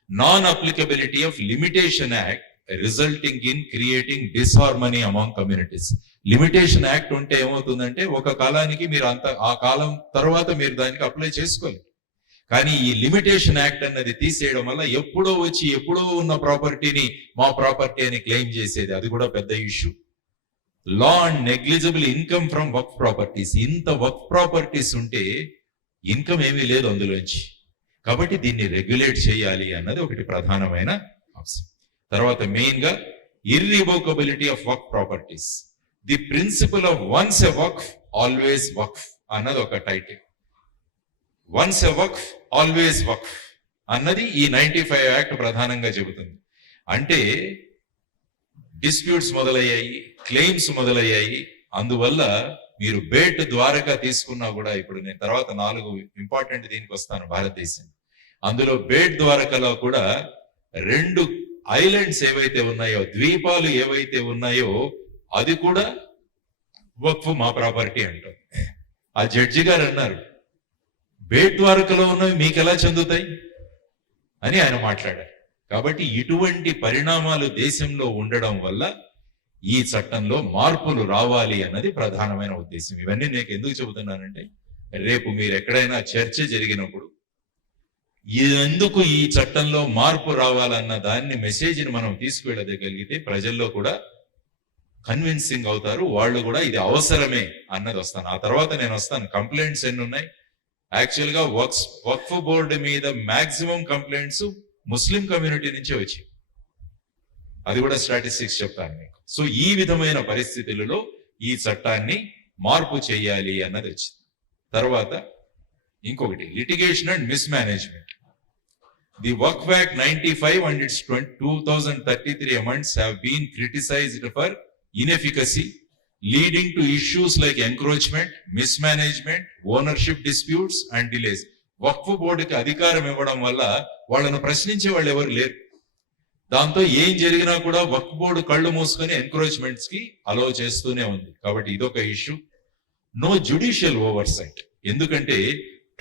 Non applicability of limitation act resulting in creating disharmony among communities. Limitation act ఉంటే ఏమవుతుందంటే ఒక కాలానికి మీరు ఆ కాలం తర్వాత మీరు దానికి అప్లై చేసుకోలేదు. కానీ ఈ లిమిటేషన్ యాక్ట్ అన్నది తీసేయడం వల్ల ఎప్పుడో వచ్చి ఎప్పుడో ఉన్న ప్రాపర్టీని మా ప్రాపర్టీ అని క్లెయిమ్ చేసేది, అది కూడా పెద్ద issue. Law and negligible income from work properties. ఇంత వర్క్ ప్రాపర్టీస్ ఉంటే ఇన్కమ్ ఏమీ లేదు అందులోంచి. కాబట్టి దీన్ని రెగ్యులేట్ చేయాలి అన్నది ఒకటి ప్రధానమైన అంశం. తర్వాత మెయిన్ గా irrevocability of work properties. The principle of once a waqf always waqf అన్నది ఒక title. Once a waqf always waqf అన్నది ఈ 95 యాక్ట్ ప్రధానంగా చెబుతుంది. అంటే డిస్ప్యూట్స్ మొదలయ్యాయి, క్లెయిమ్స్ మొదలయ్యాయి. అందువల్ల మీరు బేట్ ద్వారకా తీసుకున్నా కూడా, ఇప్పుడు నేను తర్వాత 4 ఇంపార్టెంట్ దీనికి వస్తాను భారతదేశం. అందులో బేట్ ద్వారకలో కూడా 2 ఐలాండ్స్ ఏవైతే ఉన్నాయో, ద్వీపాలు ఏవైతే ఉన్నాయో అది కూడా వక్ఫ్ మా ప్రాపర్టీ అంటారు. ఆ జడ్జి గారు అన్నారు బేట్ ద్వారకలో ఉన్నవి మీకు ఎలా చెందుతాయి అని ఆయన మాట్లాడారు. కాబట్టి ఇటువంటి పరిణామాలు దేశంలో ఉండడం వల్ల ఈ చట్టంలో మార్పులు రావాలి అన్నది ప్రధానమైన ఉద్దేశం. ఇవన్నీ నేను ఎందుకు చెబుతున్నానంటే, రేపు మీరు ఎక్కడైనా చర్చ జరిగినప్పుడు ఎందుకు ఈ చట్టంలో మార్పు రావాలన్న దాన్ని మెసేజ్ని మనం తీసుకువెళ్ళగలిగితే ప్రజల్లో కూడా కన్విన్సింగ్ అవుతారు, వాళ్ళు కూడా ఇది అవసరమే అన్నది వస్తాను. ఆ తర్వాత నేను వస్తాను కంప్లైంట్స్ ఎన్ని ఉన్నాయి. యాక్చువల్ గా వక్ఫ్ బోర్డు మీద మాక్సిమం కంప్లైంట్స్ ముస్లిం కమ్యూనిటీ నుంచే వచ్చాయి. అది కూడా స్టాటిస్టిక్స్ చెప్తాను మీకు. సో ఈ విధమైన పరిస్థితులలో ఈ చట్టాన్ని మార్పు చేయాలి అన్నది వచ్చింది. తర్వాత ఇంకొకటి litigation and mismanagement. The work act 95 and its 2033 amendments have been criticized for inefficacy, leading to issues like encroachment, mismanagement, ownership disputes and delays. వక్ఫ్ బోర్డుకి అధికారం ఇవ్వడం వల్ల వాళ్ళను ప్రశ్నించే వాళ్ళు ఎవరు లేరు. దాంతో ఏం జరిగినా కూడా వక్ఫ్ బోర్డు కళ్ళు మూసుకొని ఎన్క్రోచ్మెంట్స్ కి అలౌ చేస్తూనే ఉంది. కాబట్టి ఇదొక ఇష్యూ. No judicial oversight. ఎందుకంటే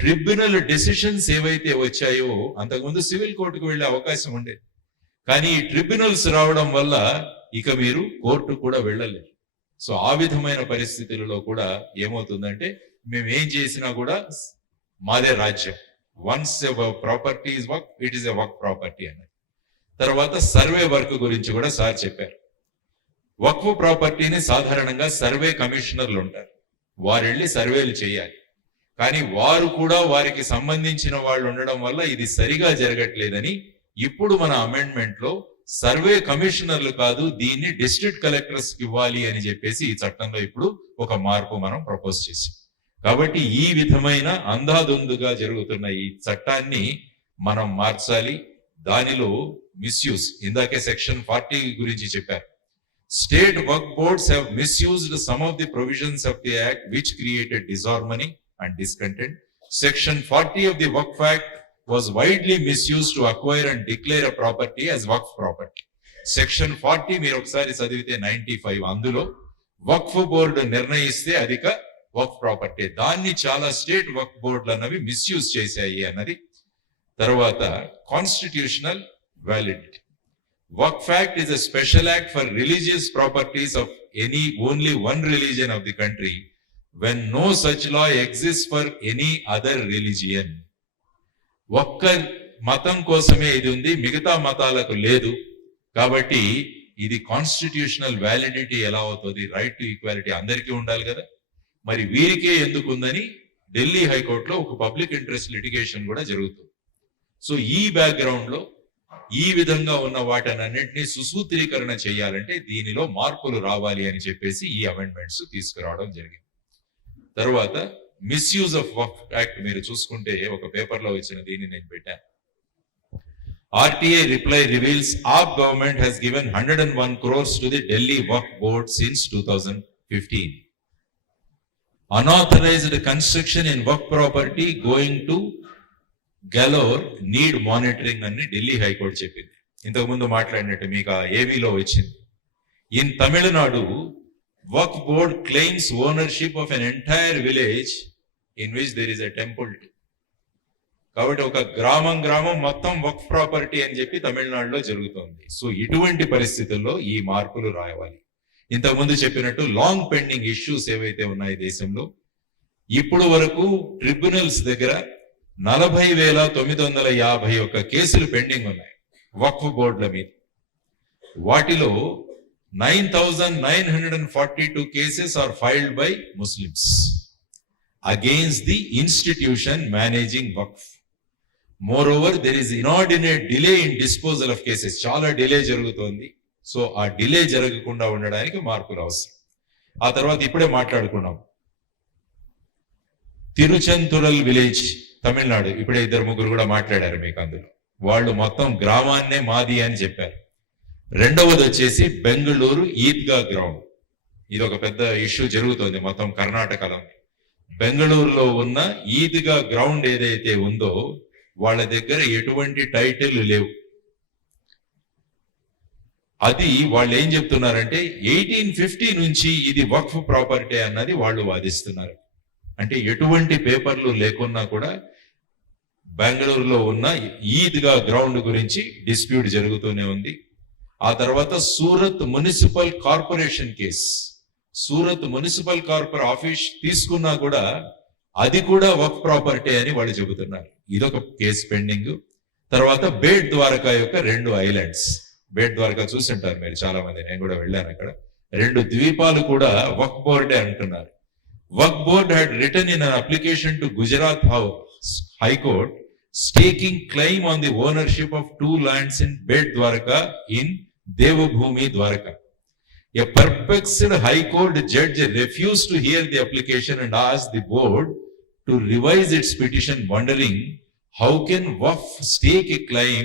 ట్రిబ్యునల్ డెసిషన్స్ ఏవైతే వచ్చాయో, అంతకుముందు సివిల్ కోర్టుకు వెళ్లే అవకాశం ఉండేది, కానీ ఈ ట్రిబ్యునల్స్ రావడం వల్ల ఇక మీరు కోర్టు కూడా వెళ్ళలేరు. సో ఆ విధమైన పరిస్థితులలో కూడా ఏమవుతుందంటే మేము ఏం చేసినా కూడా మాదే రాజ్యం. Once property is work, it is a work property అన్నది. తర్వాత సర్వే వర్క్ గురించి కూడా సార్ చెప్పారు. వక్ఫ్ ప్రాపర్టీని సాధారణంగా సర్వే కమిషనర్లు ఉంటారు, వారు వెళ్ళి సర్వేలు చేయాలి. కానీ వారు కూడా వారికి సంబంధించిన వాళ్ళు ఉండడం వల్ల ఇది సరిగా జరగట్లేదని ఇప్పుడు మన అమెండ్మెంట్ లో సర్వే కమిషనర్లు కాదు, దీన్ని డిస్ట్రిక్ట్ కలెక్టర్స్ ఇవ్వాలి అని చెప్పేసి ఈ చట్టంలో ఇప్పుడు ఒక మార్పు మనం ప్రపోజ్ చేసాం. కాబట్టి ఈ విధమైన అంధాదొందుగా జరుగుతున్న ఈ చట్టాన్ని మనం మార్చాలి. దానిలో మిస్యూజ్, ఇందాకే సెక్షన్ 40 గురించి చెప్పారు. State work boards have misused some of the provisions of the Act which created disharmony and discontent. Section 40 of the Waqf Act was widely misused to acquire and declare a property as Waqf property. Section 40 మీరు ఒకసారి చదివితే 95 అందులో వక్ఫ్ board నిర్ణయిస్తే అధిక వక్ఫ్ property, దాన్ని చాలా state వక్ఫ్ బోర్డులు అన్నవి misuse చేశాయి అన్నది. తర్వాత constitutional validity. Waqf Act is a special act for religious properties of only one religion of the country when no such law exists for any other religion. ఒక్క మతం కోసమే ఇది ఉంది, మిగతా మతాలకు లేదు. కాబట్టి ఇది కాన్స్టిట్యూషనల్ వ్యాలిడిటీ ఎలా అవుతుంది? రైట్ టు ఈక్వాలిటీ అందరికీ ఉండాలి కదా, మరి వీరికే ఎందుకు ఉందని ఢిల్లీ హైకోర్టులో ఒక పబ్లిక్ ఇంట్రెస్ట్ లిటిగేషన్ కూడా జరుగుతుంది. సో ఈ బ్యాక్గ్రౌండ్ లో ఈ విధంగా ఉన్న వాటన్నింటినీ సుసూత్రీకరణ చేయాలంటే దీనిలో మార్పులు రావాలి అని చెప్పేసి ఈ అమెండ్మెంట్స్ తీసుకురావడం జరిగింది. తర్వాత మిస్యూజ్ ఆఫ్ వక్ఫ్ యాక్ట్ మీరు చూసుకుంటే ఒక పేపర్ లో వచ్చిన దీన్ని నేను పెట్టాను. RTA reply reveals AAP government has given 101 crores to the Delhi Waqf Board since 2015. Unauthorized construction in Waqf property going to galore need monitoring అని ఢిల్లీ హైకోర్టు చెప్పింది. ఇంతకు ముందు మాట్లాడినట్టు మీకు ఏవీలో వచ్చింది. In Tamil Nadu Waqf Board claims ownership of an entire village in which there is a temple to. కాబట్టి ఒక గ్రామం మొత్తం వక్ఫ్ ప్రాపర్టీ అని చెప్పి తమిళనాడులో జరుగుతుంది. సో ఇటువంటి పరిస్థితుల్లో ఈ మార్పులు రావాలి. ఇంతకుముందు చెప్పినట్టు లాంగ్ పెండింగ్ ఇష్యూస్ ఏవైతే ఉన్నాయి దేశంలో, ఇప్పుడు వరకు ట్రిబ్యునల్స్ దగ్గర 40,951 కేసులు పెండింగ్ ఉన్నాయి వక్ఫ్ బోర్డుల మీద. వాటిలో 9,942 cases are filed by Muslims against the institution managing Waqf. Moreover, there is inordinate delay in disposal of cases. చాలా డిలే జరుగుతోంది. సో ఆ డిలే జరగకుండా ఉండడానికి మార్పులు అవసరం. ఆ తర్వాత ఇప్పుడే మాట్లాడుకున్నాం తిరుచెంతురల్ విలేజ్ తమిళనాడు, ఇప్పుడే 2-3 కూడా మాట్లాడారు మీకు. అందులో వాళ్ళు మొత్తం గ్రామాన్నే మాది అని చెప్పారు. రెండవది వచ్చేసి బెంగళూరు ఈద్గా గ్రౌండ్. ఇది ఒక పెద్ద ఇష్యూ జరుగుతోంది మొత్తం కర్ణాటకలో. బెంగళూరులో ఉన్న ఈద్గా గ్రౌండ్ ఏదైతే ఉందో వాళ్ళ దగ్గర ఎటువంటి టైటిల్ లేవు. అది వాళ్ళు ఏం చెప్తున్నారంటే 1850 నుంచి ఇది వక్ఫ్ ప్రాపర్టీ అన్నది వాళ్ళు వాదిస్తున్నారు. అంటే ఎటువంటి పేపర్లు లేకున్నా కూడా బెంగళూరులో ఉన్న ఈద్గా గ్రౌండ్ గురించి డిస్ప్యూట్ జరుగుతూనే ఉంది. ఆ తర్వాత Surat municipal corporation case, Surat municipal office తీసుకున్నా కూడా అది కూడా వక్ఫ్ ప్రాపర్టీ అని వాళ్ళు చెబుతున్నారు. ఇదొక కేసు పెండింగ్. తర్వాత బేట్ ద్వారకా యొక్క 2 ఐలాండ్స్, బేట్ ద్వారకా చూసింటారు మీరు చాలా మంది, నేను కూడా వెళ్ళాను అక్కడ. 2 ద్వీపాలు కూడా వక్ఫ్ బోర్డే అంటున్నారు. వక్ఫ్ board had written in an application to Gujarat High Court staking claim on the ownership of 2 lands in Bet Dwarka in Devabhumi Dwarka. A perplexed High Court judge refused to hear the application and asked the board to revise its petition, wondering how can Waqf stake a claim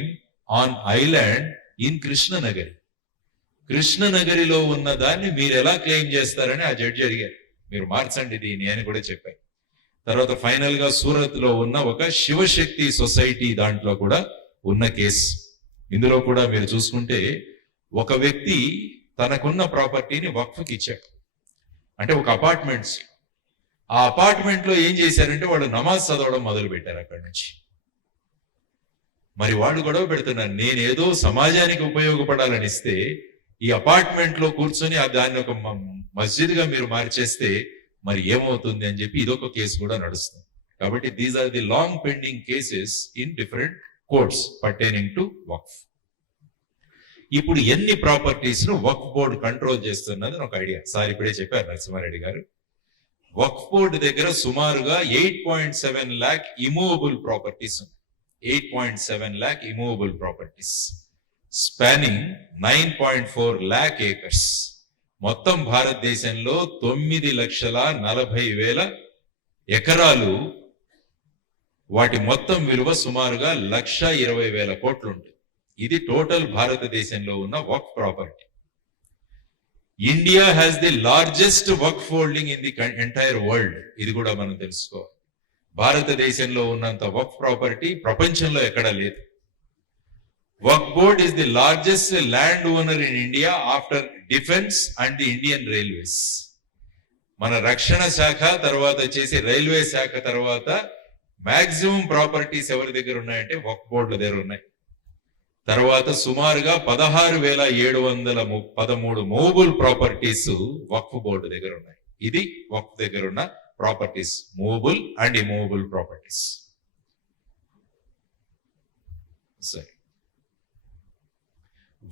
on island in Krishnanagari. కృష్ణనగరిలో ఉన్న దాన్ని మీరు ఎలా claim చేస్తారని ఆ judge అడిగారు. మీరు మార్చండి దీన్ని అని కూడా చెప్పారు. తర్వాత ఫైనల్ గా సూరత్ లో ఉన్న ఒక శివశక్తి సొసైటీ దాంట్లో కూడా ఉన్న కేసు. ఇందులో కూడా మీరు చూసుకుంటే ఒక వ్యక్తి తనకున్న ప్రాపర్టీని వక్ఫ్కి ఇచ్చాడు. అంటే ఒక అపార్ట్మెంట్స్, ఆ అపార్ట్మెంట్ లో ఏం చేశారంటే వాళ్ళు నమాజ్ చదవడం మొదలు పెట్టారు అక్కడి నుంచి. మరి వాళ్ళు గొడవ పెడుతున్నారు, నేనేదో సమాజానికి ఉపయోగపడాలని ఇస్తే ఈ అపార్ట్మెంట్ లో కూర్చొని దాన్ని ఒక మస్జిద్గా మీరు మార్చేస్తే మరి ఏమవుతుంది అని చెప్పి ఇదొక కేసు కూడా నడుస్తుంది. కాబట్టి these are the long pending cases in different courts pertaining to waqf. ఇప్పుడు ఎన్ని ప్రాపర్టీస్ ను వక్ఫ్ బోర్డు కంట్రోల్ చేస్తున్నది ఒక ఐడియా. సార్ ఇప్పుడే చెప్పారు నరసింహారెడ్డి గారు. వక్ఫ్ బోర్డు దగ్గర సుమారుగా 8.7 lakh ఇమూవబుల్ ప్రాపర్టీస్ ఉన్నాయి. 8.7 lakh immovable properties spanning 9.4 lakh acres. మొత్తం భారతదేశంలో 9,40,000 ఎకరాలు, వాటి మొత్తం విలువ సుమారుగా 1,20,000 కోట్లు ఉంటుంది. ఇది టోటల్ భారతదేశంలో ఉన్న waqf property. India has the largest waqf holding in the entire world. ఇది కూడా మనం తెలుసుకోవాలి. భారతదేశంలో ఉన్నంత వక్ఫ్ ప్రాపర్టీ ప్రపంచంలో ఎక్కడా లేదు. వక్ఫ్ board is the largest land owner in India after defense and the Indian Railways. మన రక్షణ శాఖ తర్వాత చేసి రైల్వే శాఖ తర్వాత మాక్సిమం ప్రాపర్టీస్ ఎవరి దగ్గర ఉన్నాయంటే వక్ఫ్ బోర్డుల దగ్గర ఉన్నాయి. తర్వాత సుమారుగా 16,713 మూవబుల్ ప్రాపర్టీస్ వక్ఫ్ బోర్డు దగ్గర ఉన్నాయి. ఇది వక్ఫ్ దగ్గర ఉన్న properties, movable and immovable properties. సరే,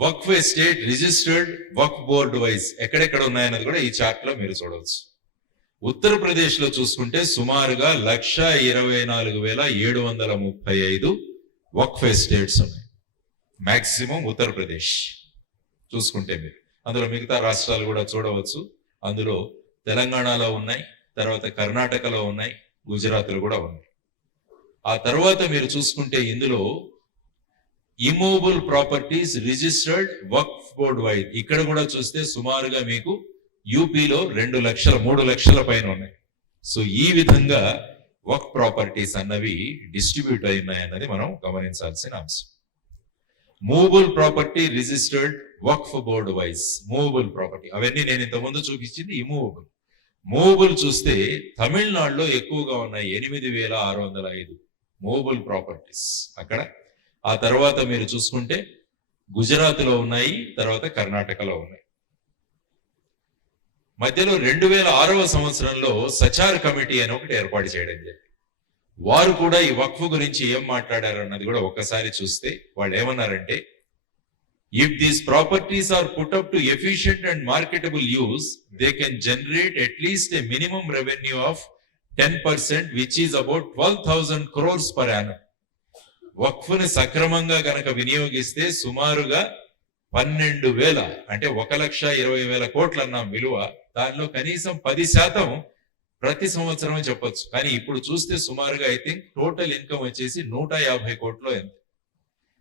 వక్ఫ్ ఎస్టేట్ రిజిస్టర్డ్ వక్ఫ్ బోర్డు వైజ్ ఎక్కడెక్కడ ఉన్నాయన్నది కూడా ఈ చార్ట్ లో మీరు చూడవచ్చు. ఉత్తరప్రదేశ్ లో చూసుకుంటే సుమారుగా 1,24,735 వక్ఫ్ ఎస్టేట్స్ ఉన్నాయి. మాక్సిమం ఉత్తరప్రదేశ్ చూసుకుంటే మీరు. అందులో మిగతా రాష్ట్రాలు కూడా చూడవచ్చు. అందులో తెలంగాణలో ఉన్నాయి, తర్వాత కర్ణాటకలో ఉన్నాయి, గుజరాత్లో కూడా ఉన్నాయి. ఆ తర్వాత మీరు చూసుకుంటే ఇందులో ఇమూవబుల్ ప్రాపర్టీస్ రిజిస్టర్డ్ వక్ఫ్ బోర్డ్ వైడ్ ఇక్కడ కూడా చూస్తే సుమారుగా మీకు యూపీలో 2 లక్షల 3 లక్షల పైన ఉన్నాయి. సో ఈ విధంగా వక్ఫ్ ప్రాపర్టీస్ అన్నవి డిస్ట్రిబ్యూట్ అయినాయి అన్నది మనం గమనించాల్సిన అంశం. మూవబుల్ ప్రాపర్టీ రిజిస్టర్డ్ వక్ఫ్ బోర్డ్ వైజ్ మూవబుల్ ప్రాపర్టీ అవన్నీ నేను ఇంతకుముందు చూపించింది ఇమూవబుల్. మూవబుల్ చూస్తే తమిళనాడులో ఎక్కువగా ఉన్నాయి, 8,605 మూవబుల్ ప్రాపర్టీస్ అక్కడ. ఆ తర్వాత మీరు చూసుకుంటే గుజరాత్లో ఉన్నాయి, తర్వాత కర్ణాటకలో ఉన్నాయి. మధ్యలో 2006వ సంవత్సరంలో సచార్ కమిటీ అని ఒకటి ఏర్పాటు చేయడం జరిగింది. వారు కూడా ఈ వక్ఫ్ గురించి ఏం మాట్లాడారు అన్నది కూడా ఒక్కసారి చూస్తే వాళ్ళు ఏమన్నారంటే, if these properties are put up to efficient and marketable use they can generate at least a minimum revenue of 10% which is about 12,000 crores per annum. వక్ఫ్ని సక్రమంగా గనక వినియోగిస్తే సుమారుగా 12,000 అంటే 1,20,000 కోట్లు అన్న విలువ, దానిలో కనీసం 10% ప్రతి సంవత్సరం చెప్పొచ్చు. కానీ ఇప్పుడు చూస్తే సుమారుగా ఐ థింక్ టోటల్ ఇన్కమ్ వచ్చేసి 150 కోట్లు ఎంత.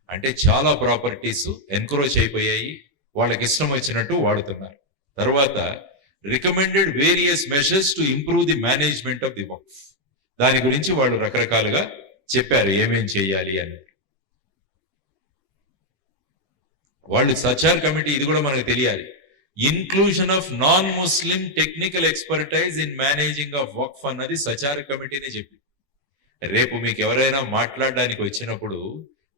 అంటే చాలా ప్రాపర్టీస్ ఎన్క్రోచ్ అయిపోయాయి, వాళ్ళకి ఇష్టం వచ్చినట్టు వాడుతున్నారు. తర్వాత recommended various measures to improve the management of the waqf. దాని గురించి వాళ్ళు రకరకాలుగా చెప్పారు ఏమేం చేయాలి అని. వాళ్ళు సచార్ కమిటీ, ఇది కూడా మనకు తెలియాలి, inclusion of non Muslim technical expertise in managing of waqf అన్నది సచార్ కమిటీనే చెప్పింది. రేపు మీకు ఎవరైనా మాట్లాడడానికి వచ్చినప్పుడు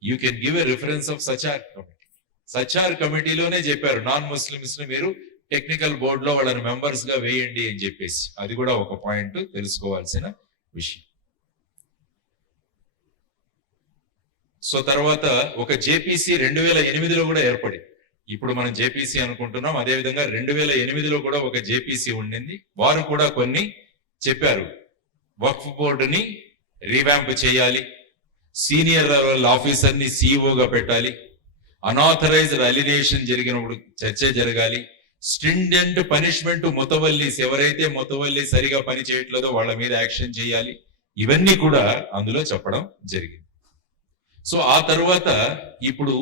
you can give a reference of Sachar committee. Sachar కమిటీలోనే చెప్పారు నాన్ ముస్లిమ్స్ ని మీరు టెక్నికల్ బోర్డులో వాళ్ళని మెంబర్స్ గా వేయండి అని చెప్పేసి. అది కూడా ఒక పాయింట్ తెలుసుకోవాల్సిన విషయం. సో తర్వాత ఒక జేపీసీ 2008లో కూడా ఏర్పడింది. ఇప్పుడు మనం జేపీసీ అనుకుంటున్నాం, అదేవిధంగా 2008లో కూడా ఒక జేపీసీ ఉండింది. వారు కూడా కొన్ని చెప్పారు, వక్ఫ్ బోర్డుని రీవ్యాంప్ చేయాలి, సీనియర్ లెవెల్ ఆఫీసర్ని సిఇఓగా పెట్టాలి, అనాథరైజ్డ్ అలినేషన్ జరిగినప్పుడు చర్చ జరగాలి, స్ట్రింజెంట్ పనిష్మెంట్ ముతవల్లీస్, ఎవరైతే ముతవల్లి సరిగా పని చేయట్లేదో వాళ్ళ మీద యాక్షన్ చేయాలి. ఇవన్నీ కూడా అందులో చెప్పడం జరిగింది. సో ఆ తర్వాత ఇప్పుడు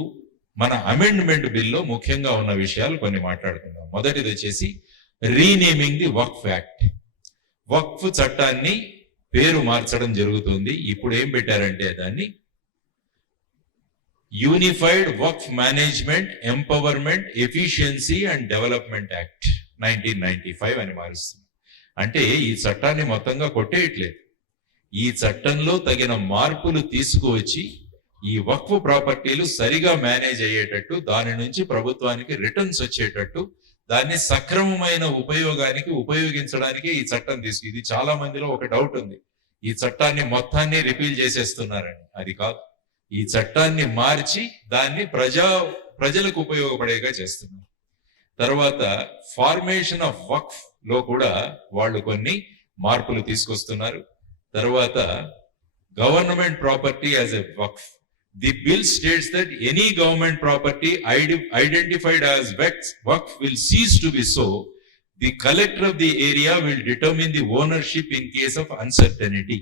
మన అమెండ్మెంట్ బిల్లో ముఖ్యంగా ఉన్న విషయాలు కొన్ని మాట్లాడుకుందాం. మొదటిది వచ్చేసి రీనేమింగ్ ది వక్ఫ్ యాక్ట్. వక్ఫ్ చట్టాన్ని పేరు మార్చడం జరుగుతుంది. ఇప్పుడు ఏం పెట్టారంటే దాన్ని unified Waqf management empowerment efficiency and development act 1995 అని మారుస్తుంది. అంటే ఈ చట్టాన్ని మొత్తంగా కొట్టేయట్లేదు, ఈ చట్టంలో తగిన మార్పులు తీసుకువచ్చి ఈ వక్ఫ్ ప్రాపర్టీలు సరిగా మేనేజ్ అయ్యేటట్టు, దాని నుంచి ప్రభుత్వానికి రిటర్న్స్ వచ్చేటట్టు, దాన్ని సక్రమమైన ఉపయోగానికి ఉపయోగించడానికి ఈ చట్టం ఇది చాలా మందిలో ఒక డౌట్ ఉంది, ఈ చట్టాన్ని మొత్తాన్ని రిపీల్ చేసేస్తున్నారని. అది కాదు, ఈ చట్టాన్ని మార్చి దాన్ని ప్రజలకు ఉపయోగపడేగా చేస్తున్నారు. తర్వాత ఫార్మేషన్ ఆఫ్ వక్ఫ్ లో కూడా వాళ్ళు కొన్ని మార్పులు తీసుకొస్తున్నారు. తర్వాత government property as a Waqf. The bill states that any government property identified as waqf will cease to be so. The collector of the area will determine the ownership in case of uncertainty.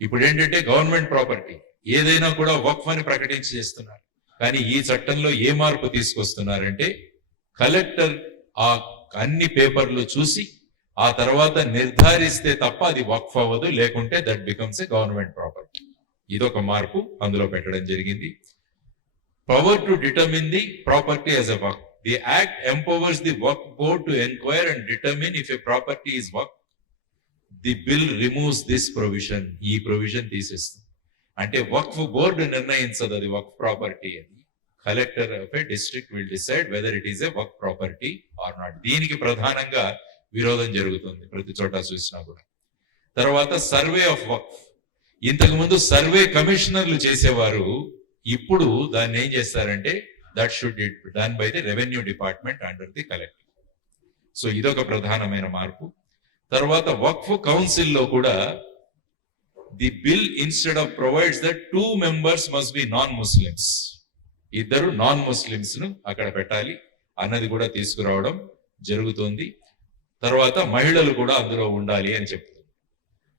ఇప్పుడు ఏంటంటే government property ఏదైనా కూడా వక్ఫ్ అని ప్రకటించి చేస్తున్నారు. కానీ ఈ చట్టంలో ఏ మార్పు తీసుకొస్తున్నారంటే కలెక్టర్ ఆ అన్ని పేపర్లు చూసి ఆ తర్వాత నిర్ధారిస్తే తప్ప అది వక్ఫ్ అవ్వదు, లేకుంటే that becomes a government property. ఇదొక మార్పు అందులో పెట్టడం జరిగింది. Power to determine the property as a Waqf. The act empowers the Waqf board to enquire and determine if a property is Waqf. The bill removes this provision. ఈ provision తీసేస్తుంది. అంటే వక్ఫ్ board నిర్ణయించదు అది వక్ఫ్ property అని. Collector of A district will decide whether it is a Waqf property or not. దీనికి ప్రధానంగా విరోధం జరుగుతుంది ప్రతి చోట చూసినా కూడా. తర్వాత సర్వే ఆఫ్ వక్ఫ్. ఇంతకు ముందు సర్వే కమిషనర్లు చేసేవారు, ఇప్పుడు దాన్ని ఏం చేస్తారంటే that should done by the revenue department under the collector. So ఇదొక ప్రధానమైన మార్పు. తర్వాత వక్ఫ్ కౌన్సిల్ లో కూడా the bill instead of provides that 2 members must be non Muslims. ఇద్దరు నాన్ ముస్లిమ్స్ ను అక్కడ పెట్టాలి అన్నది కూడా తీసుకురావడం జరుగుతుంది. తర్వాత మహిళలు కూడా అందులో ఉండాలి అని చెప్తుంది.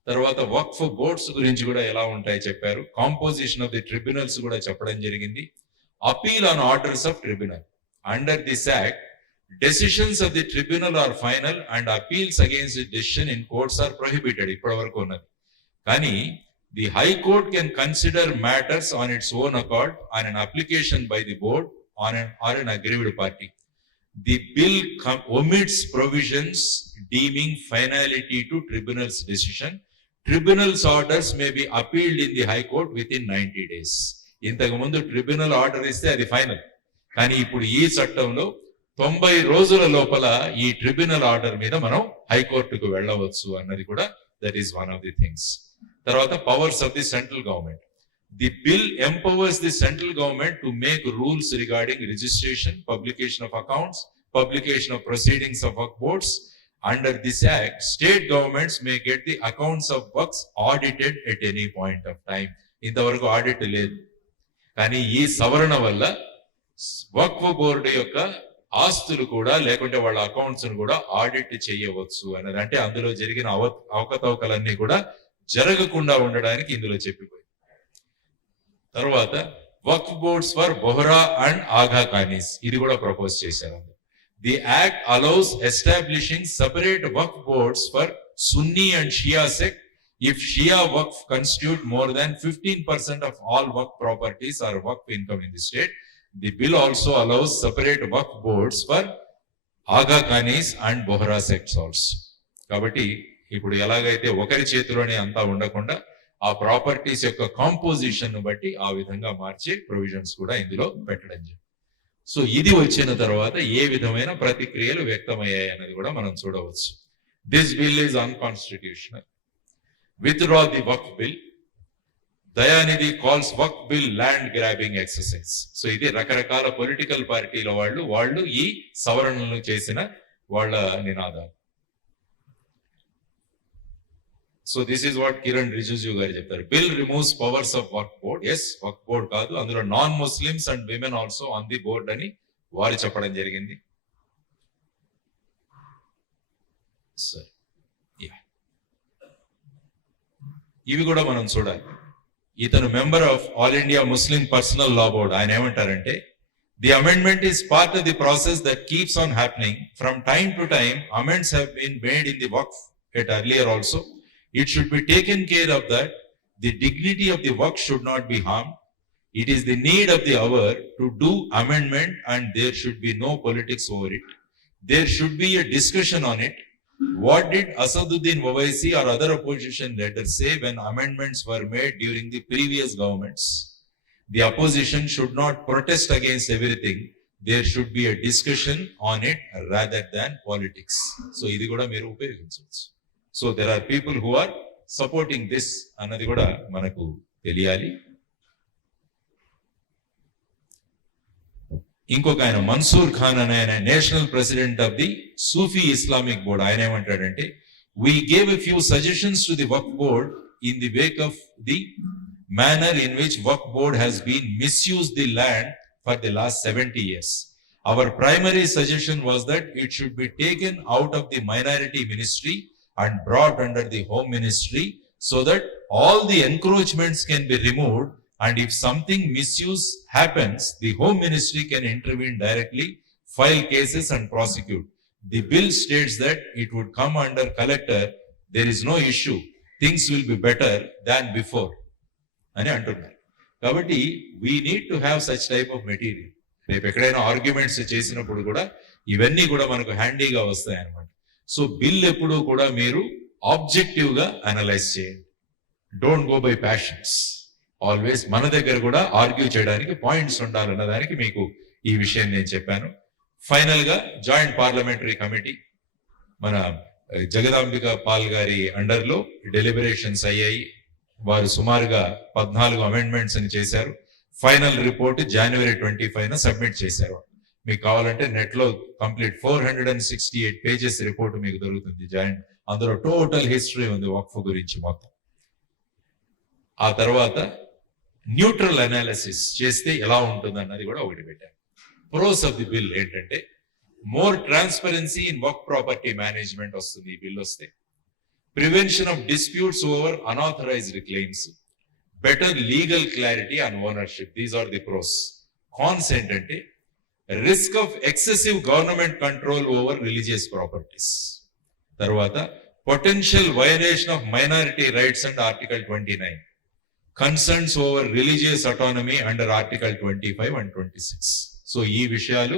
తర్వాత వక్ఫ్ బోర్డ్స్ గురించి కూడా ఎలా ఉంటాయి చెప్పారు. కాంపోజిషన్ ఆఫ్ ది ట్రిబ్యునల్స్ కూడా చెప్పడం జరిగింది. Appeal on orders of tribunal. Under this act decisions of the tribunal are final and appeals against the decision in courts are prohibited. ఇప్పటి వరకు ఉన్నది. కానీ the high court can consider matters on its own accord on an application by the board or an aggrieved party. The bill omits provisions deeming finality to tribunal's decision. Tribunal's orders may be appealed in the High Court within 90 days. ఇంతకు ముందు tribunal order ఇస్తే అది final. కానీ ఇప్పుడు ఈ చట్టంలో 90 రోజుల లోపల ఈ ట్రిబ్యునల్ ఆర్డర్ మీద మనం హైకోర్టుకు వెళ్ళవచ్చు అన్నది కూడా that is one of the things. తర్వాత powers of the central government. The bill empowers the central government to make rules regarding registration, publication of accounts, publication of proceedings of work boards. Under this act, state governments may get the accounts of works audited at any point of time. ఇంతవరకు audit లేదు. కానీ ఈ సవరణ వల్ల వక్ఫ్ board యొక్క ఆస్తులు కూడా లేకుంటే వాళ్ళ అకౌంట్స్ కూడా ఆడిట్ చేయవచ్చు అన్నది. అంటే అందులో జరిగిన అవకతవకలన్నీ కూడా జరగకుండా ఉండడానికి ఇందులో చెప్పిపోయింది. తర్వాత waqf boards for Bohra and Aga Khanis, ఇది కూడా ప్రపోజ్ చేశారు. The act allows establishing separate waqf boards for Sunni and Shia sect if Shia waqf constitute more than 15% of all waqf properties or waqf income in the state. The bill also allows separate waqf boards for Aga Khanis and Bohra sects also. కాబట్టి ఇప్పుడు ఎలాగైతే ఒకరి చేతిలోనే అంతా ఉండకుండా ఆ properties యొక్క composition ను బట్టి ఆ విధంగా మార్చే ప్రొవిజన్స్ కూడా ఇందులో పెట్టడం జరిగింది. సో ఇది వచ్చిన తర్వాత ఏ విధమైన ప్రతిక్రియలు వ్యక్తమయ్యాయి అనేది కూడా మనం చూడవచ్చు. This bill is unconstitutional. Withdraw the Waqf bill. Dayanidhi calls Waqf bill land grabbing exercise. So ఇది రకరకాల పొలిటికల్ పార్టీల వాళ్ళు ఈ సవరణలు చేసిన వాళ్ళ నినాదాలు. So this is what Kiran Rijiju garu చెప్తారు. Bill removes powers of waqf board. Yes, waqf board కాదు, అందులో non Muslims and women also on the board అని వారు చెప్పడం జరిగింది. ఇవి కూడా మనం చూడాలి. ఇతను member of All India Muslim personal law board. ఆయన ఏమంటారంటే the amendment is part of the process that keeps on happening from time to time. Amends have been made in the Waqf at earlier also. It should be taken care of that the dignity of the work should not be harmed. It is the need of the hour to do amendment and there should be no politics over it. There should be a discussion on it. What did Asaduddin Owaisi or other opposition leaders say when amendments were made during the previous governments? The opposition should not protest against everything. there should be a discussion on it rather than politics. So ఇది కూడా మీరు ఉపయోగించవచ్చు. So there are people who are supporting this అన్నది కూడా మనకు తెలియాలి. ఇంకొక ఆయన మన్సూర్ ఖాన్ అనే ఆయన national president of the Sufi Islamic board, ఆయన ఏమంటాడంటే, we gave a few suggestions to the Waqf board in the wake of the manner in which Waqf board has been misused the land for the last 70 years. Our primary suggestion was that it should be taken out of the minority ministry and brought under the home ministry so that all the encroachments can be removed, and if something misuse happens, the home ministry can intervene directly, file cases and prosecute. The bill states that it would come under collector. There is no issue. Things will be better than before. అని అంటున్నారు. కాబట్టి we need to have such type of material. రేపు ఎక్కడైనా arguments చేసినప్పుడు కూడా ఇవన్నీ కూడా మనకు హ్యాండీగా వస్తాయి అన్నమాట. సో బిల్ ఎప్పుడూ కూడా మీరు ఆబ్జెక్టివ్ గా అనలైజ్ చేయండి. Don't go by passions. Always మన దగ్గర కూడా ఆర్గ్యూ చేయడానికి పాయింట్స్ ఉండాలన్న దానికి మీకు ఈ విషయం నేను చెప్పాను. ఫైనల్ గా జాయింట్ పార్లమెంటరీ కమిటీ మన జగదాంబిక పాల్ గారి అండర్ లో డెలిబరేషన్స్ అయ్యాయి. వారు సుమారుగా 14 అమెండ్మెంట్స్ అని చేశారు. ఫైనల్ రిపోర్ట్ January 25 సబ్మిట్ చేశారు. మీకు కావాలంటే నెట్ లో కంప్లీట్ 468 పేజెస్ రిపోర్ట్ మీకు దొరుకుతుంది జాయింట్. అందులో టోటల్ హిస్టరీ ఉంది వక్ఫ్ గురించి మొత్తం. ఆ తర్వాత న్యూట్రల్ అనాలిసిస్ చేస్తే ఎలా ఉంటుంది అన్నది కూడా ఒకటి పెట్టారు. ప్రోస్ ఆఫ్ ది బిల్ ఏంటంటే, more transparency in work property management వస్తుంది ఈ బిల్ వస్తే. Prevention of disputes over unauthorized claims, better legal clarity and ownership. These are the pros. Cons ఏంటంటే, risk of excessive government control over religious properties. తర్వాత potential violation of minority rights and article 29, concerns over religious autonomy under article 25 and 26. So ఈ విషయాలు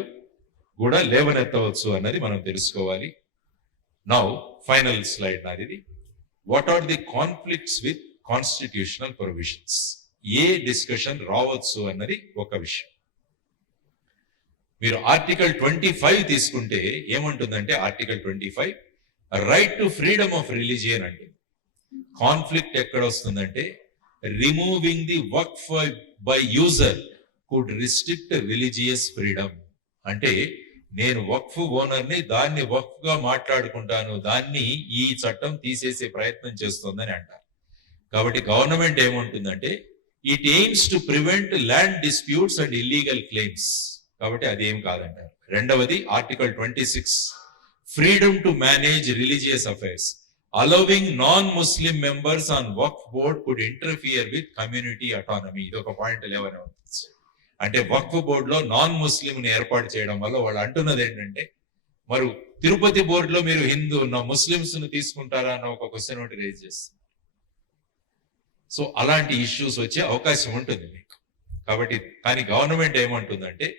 కూడా లేవనెత్తవచ్చు అన్నది మనం తెలుసుకోవాలి. Now final slide నాది. What are the conflicts with constitutional provisions? ఏ డిస్కషన్ రావచ్చు అన్నది ఒక విషయం. మీరు ఆర్టికల్ 25 తీసుకుంటే ఏమంటుందంటే, article 25 right to freedom of religion అంటుంది. కాన్ఫ్లిక్ట్ ఎక్కడ వస్తుందంటే, removing the waqf by user could restrict religious freedom. అంటే నేను వక్ఫ్ ఓనర్ని, దాన్ని వక్ఫ్ గా మాట్లాడుకుంటాను, దాన్ని ఈ చట్టం తీసేసే ప్రయత్నం చేస్తుందని అంటారు. కాబట్టి గవర్నమెంట్ ఏమంటుందంటే, it AIIMS to prevent land disputes and illegal claims. కాబట్టి అది ఏం కాదంటారు. రెండవది article 26, freedom to manage religious affairs, allowing non-Muslim members on Waqf board could interfere with community autonomy. ఇది ఒక పాయింట్ 11 అవుతుంది. అంటే వక్ఫ్ బోర్డు లో నాన్ ముస్లిం ని ఏర్పాటు చేయడం వల్ల వాళ్ళు అంటున్నది ఏంటంటే, మరి తిరుపతి బోర్డులో మీరు హిందూ ముస్లింస్ ను తీసుకుంటారా అన్న ఒక క్వశ్చన్ ఒకటి రేజ్ చేస్తారు. సో అలాంటి ఇష్యూస్ వచ్చే అవకాశం ఉంటుంది మీకు. కాబట్టి కానీ గవర్నమెంట్ ఏమంటుందంటే,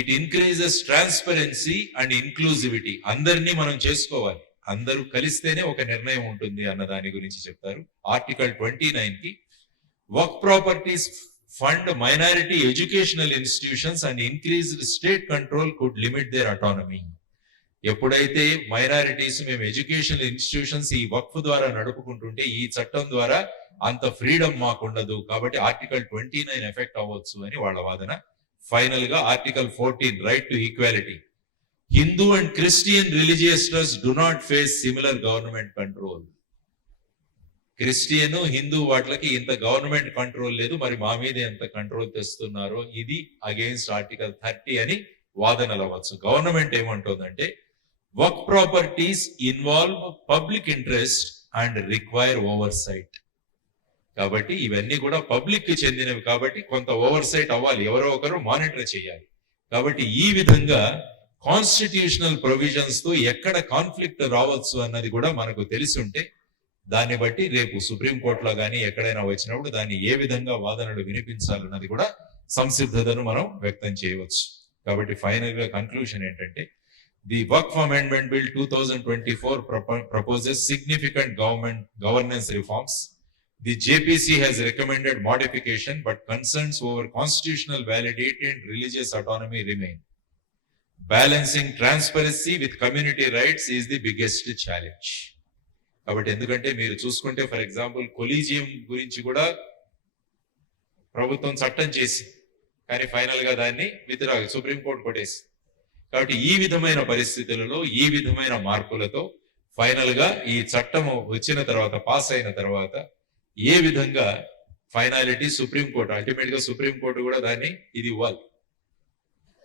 ఇట్ ఇంక్రీజెస్ ట్రాన్స్పరెన్సీ అండ్ ఇన్క్లూజివిటీ. అందరినీ మనం చేసుకోవాలి, అందరూ కలిస్తేనే ఒక నిర్ణయం ఉంటుంది అన్న దాని గురించి చెప్తారు. ఆర్టికల్ 29 కి, వర్క్ properties fund minority educational institutions and increased state control could limit their autonomy. ఎప్పుడైతే మైనారిటీస్ మేము ఎడ్యుకేషనల్ ఇన్స్టిట్యూషన్స్ ఈ వక్ఫ్ ద్వారా నడుపుకుంటుంటే, ఈ చట్టం ద్వారా అంత ఫ్రీడమ్ మాకు ఉండదు, కాబట్టి ఆర్టికల్ 29 ఎఫెక్ట్ అవ్వచ్చు అని వాళ్ళ వాదన. ఫైనల్ గా article 14, right to equality. Hindu and Christian religious trusts do not face similar government control. Christian, Hindu వాటికి ఇంత గవర్నమెంట్ కంట్రోల్ లేదు, మరి మా మీద ఎంత కంట్రోల్ తెస్తున్నారో ఇది అగైన్స్ట్ ఆర్టికల్ 30 అని వాదనలు అవ్వచ్చు. గవర్నమెంట్ ఏమంటుందంటే, వర్క్ properties involve public interest and require oversight. కాబట్టి ఇవన్నీ కూడా పబ్లిక్ కి చెందినవి, కాబట్టి కొంత ఓవర్ సైట్ అవ్వాలి, ఎవరో ఒకరు మానిటర్ చేయాలి. కాబట్టి ఈ విధంగా కాన్స్టిట్యూషనల్ ప్రొవిజన్స్ తో ఎక్కడ కాన్ఫ్లిక్ట్ రావచ్చు అన్నది కూడా మనకు తెలిసి ఉంటే, దాన్ని బట్టి రేపు సుప్రీంకోర్టులో కానీ ఎక్కడైనా వచ్చినప్పుడు దాన్ని ఏ విధంగా వాదనలు వినిపించాలన్నది కూడా సంసిద్ధతను మనం వ్యక్తం చేయవచ్చు. కాబట్టి ఫైనల్ గా కన్క్లూషన్ ఏంటంటే, the Waqf amendment bill 2024 proposes significant governance reforms. The JPC has recommended modification, but concerns over constitutional validity and religious autonomy remain. Balancing transparency with community rights is the biggest challenge. కాబట్టి ఎందుకంటే మీరు చూసుకుంటే for example collegium గురించి కూడా ప్రభుత్వం చట్టం చేసి కానీ ఫైనల్ గా దాన్ని విత్డ్రా సుప్రీంకోర్టు కొట్టేసి. కాబట్టి ఈ విధమైన పరిస్థితులలో ఈ విధమైన మార్పులతో ఫైనల్ గా ఈ చట్టం వచ్చిన తర్వాత పాస్ అయిన తర్వాత ఏ విధంగా ఫైనాలిటీ సుప్రీంకోర్టు అల్టిమేట్ గా సుప్రీంకోర్టు కూడా దాన్ని ఇది ఇవ్వాలి.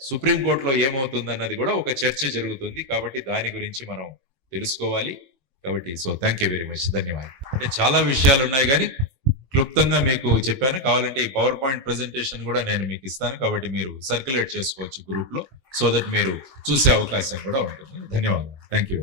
సుప్రీంకోర్టులో ఏమవుతుంది అన్నది కూడా ఒక చర్చ జరుగుతుంది. కాబట్టి దాని గురించి మనం తెలుసుకోవాలి. కాబట్టి so thank you very much, ధన్యవాదాలు. చాలా విషయాలు ఉన్నాయి కానీ క్లుప్తంగా మీకు చెప్పాను. కావాలంటే ఈ పవర్ పాయింట్ ప్రెజెంటేషన్ కూడా నేను మీకు ఇస్తాను. కాబట్టి మీరు సర్క్యులేట్ చేసుకోవచ్చు గ్రూప్ లో, సో దట్ మీరు చూసే అవకాశం కూడా ఉంటుంది. ధన్యవాదాలు. Thank you.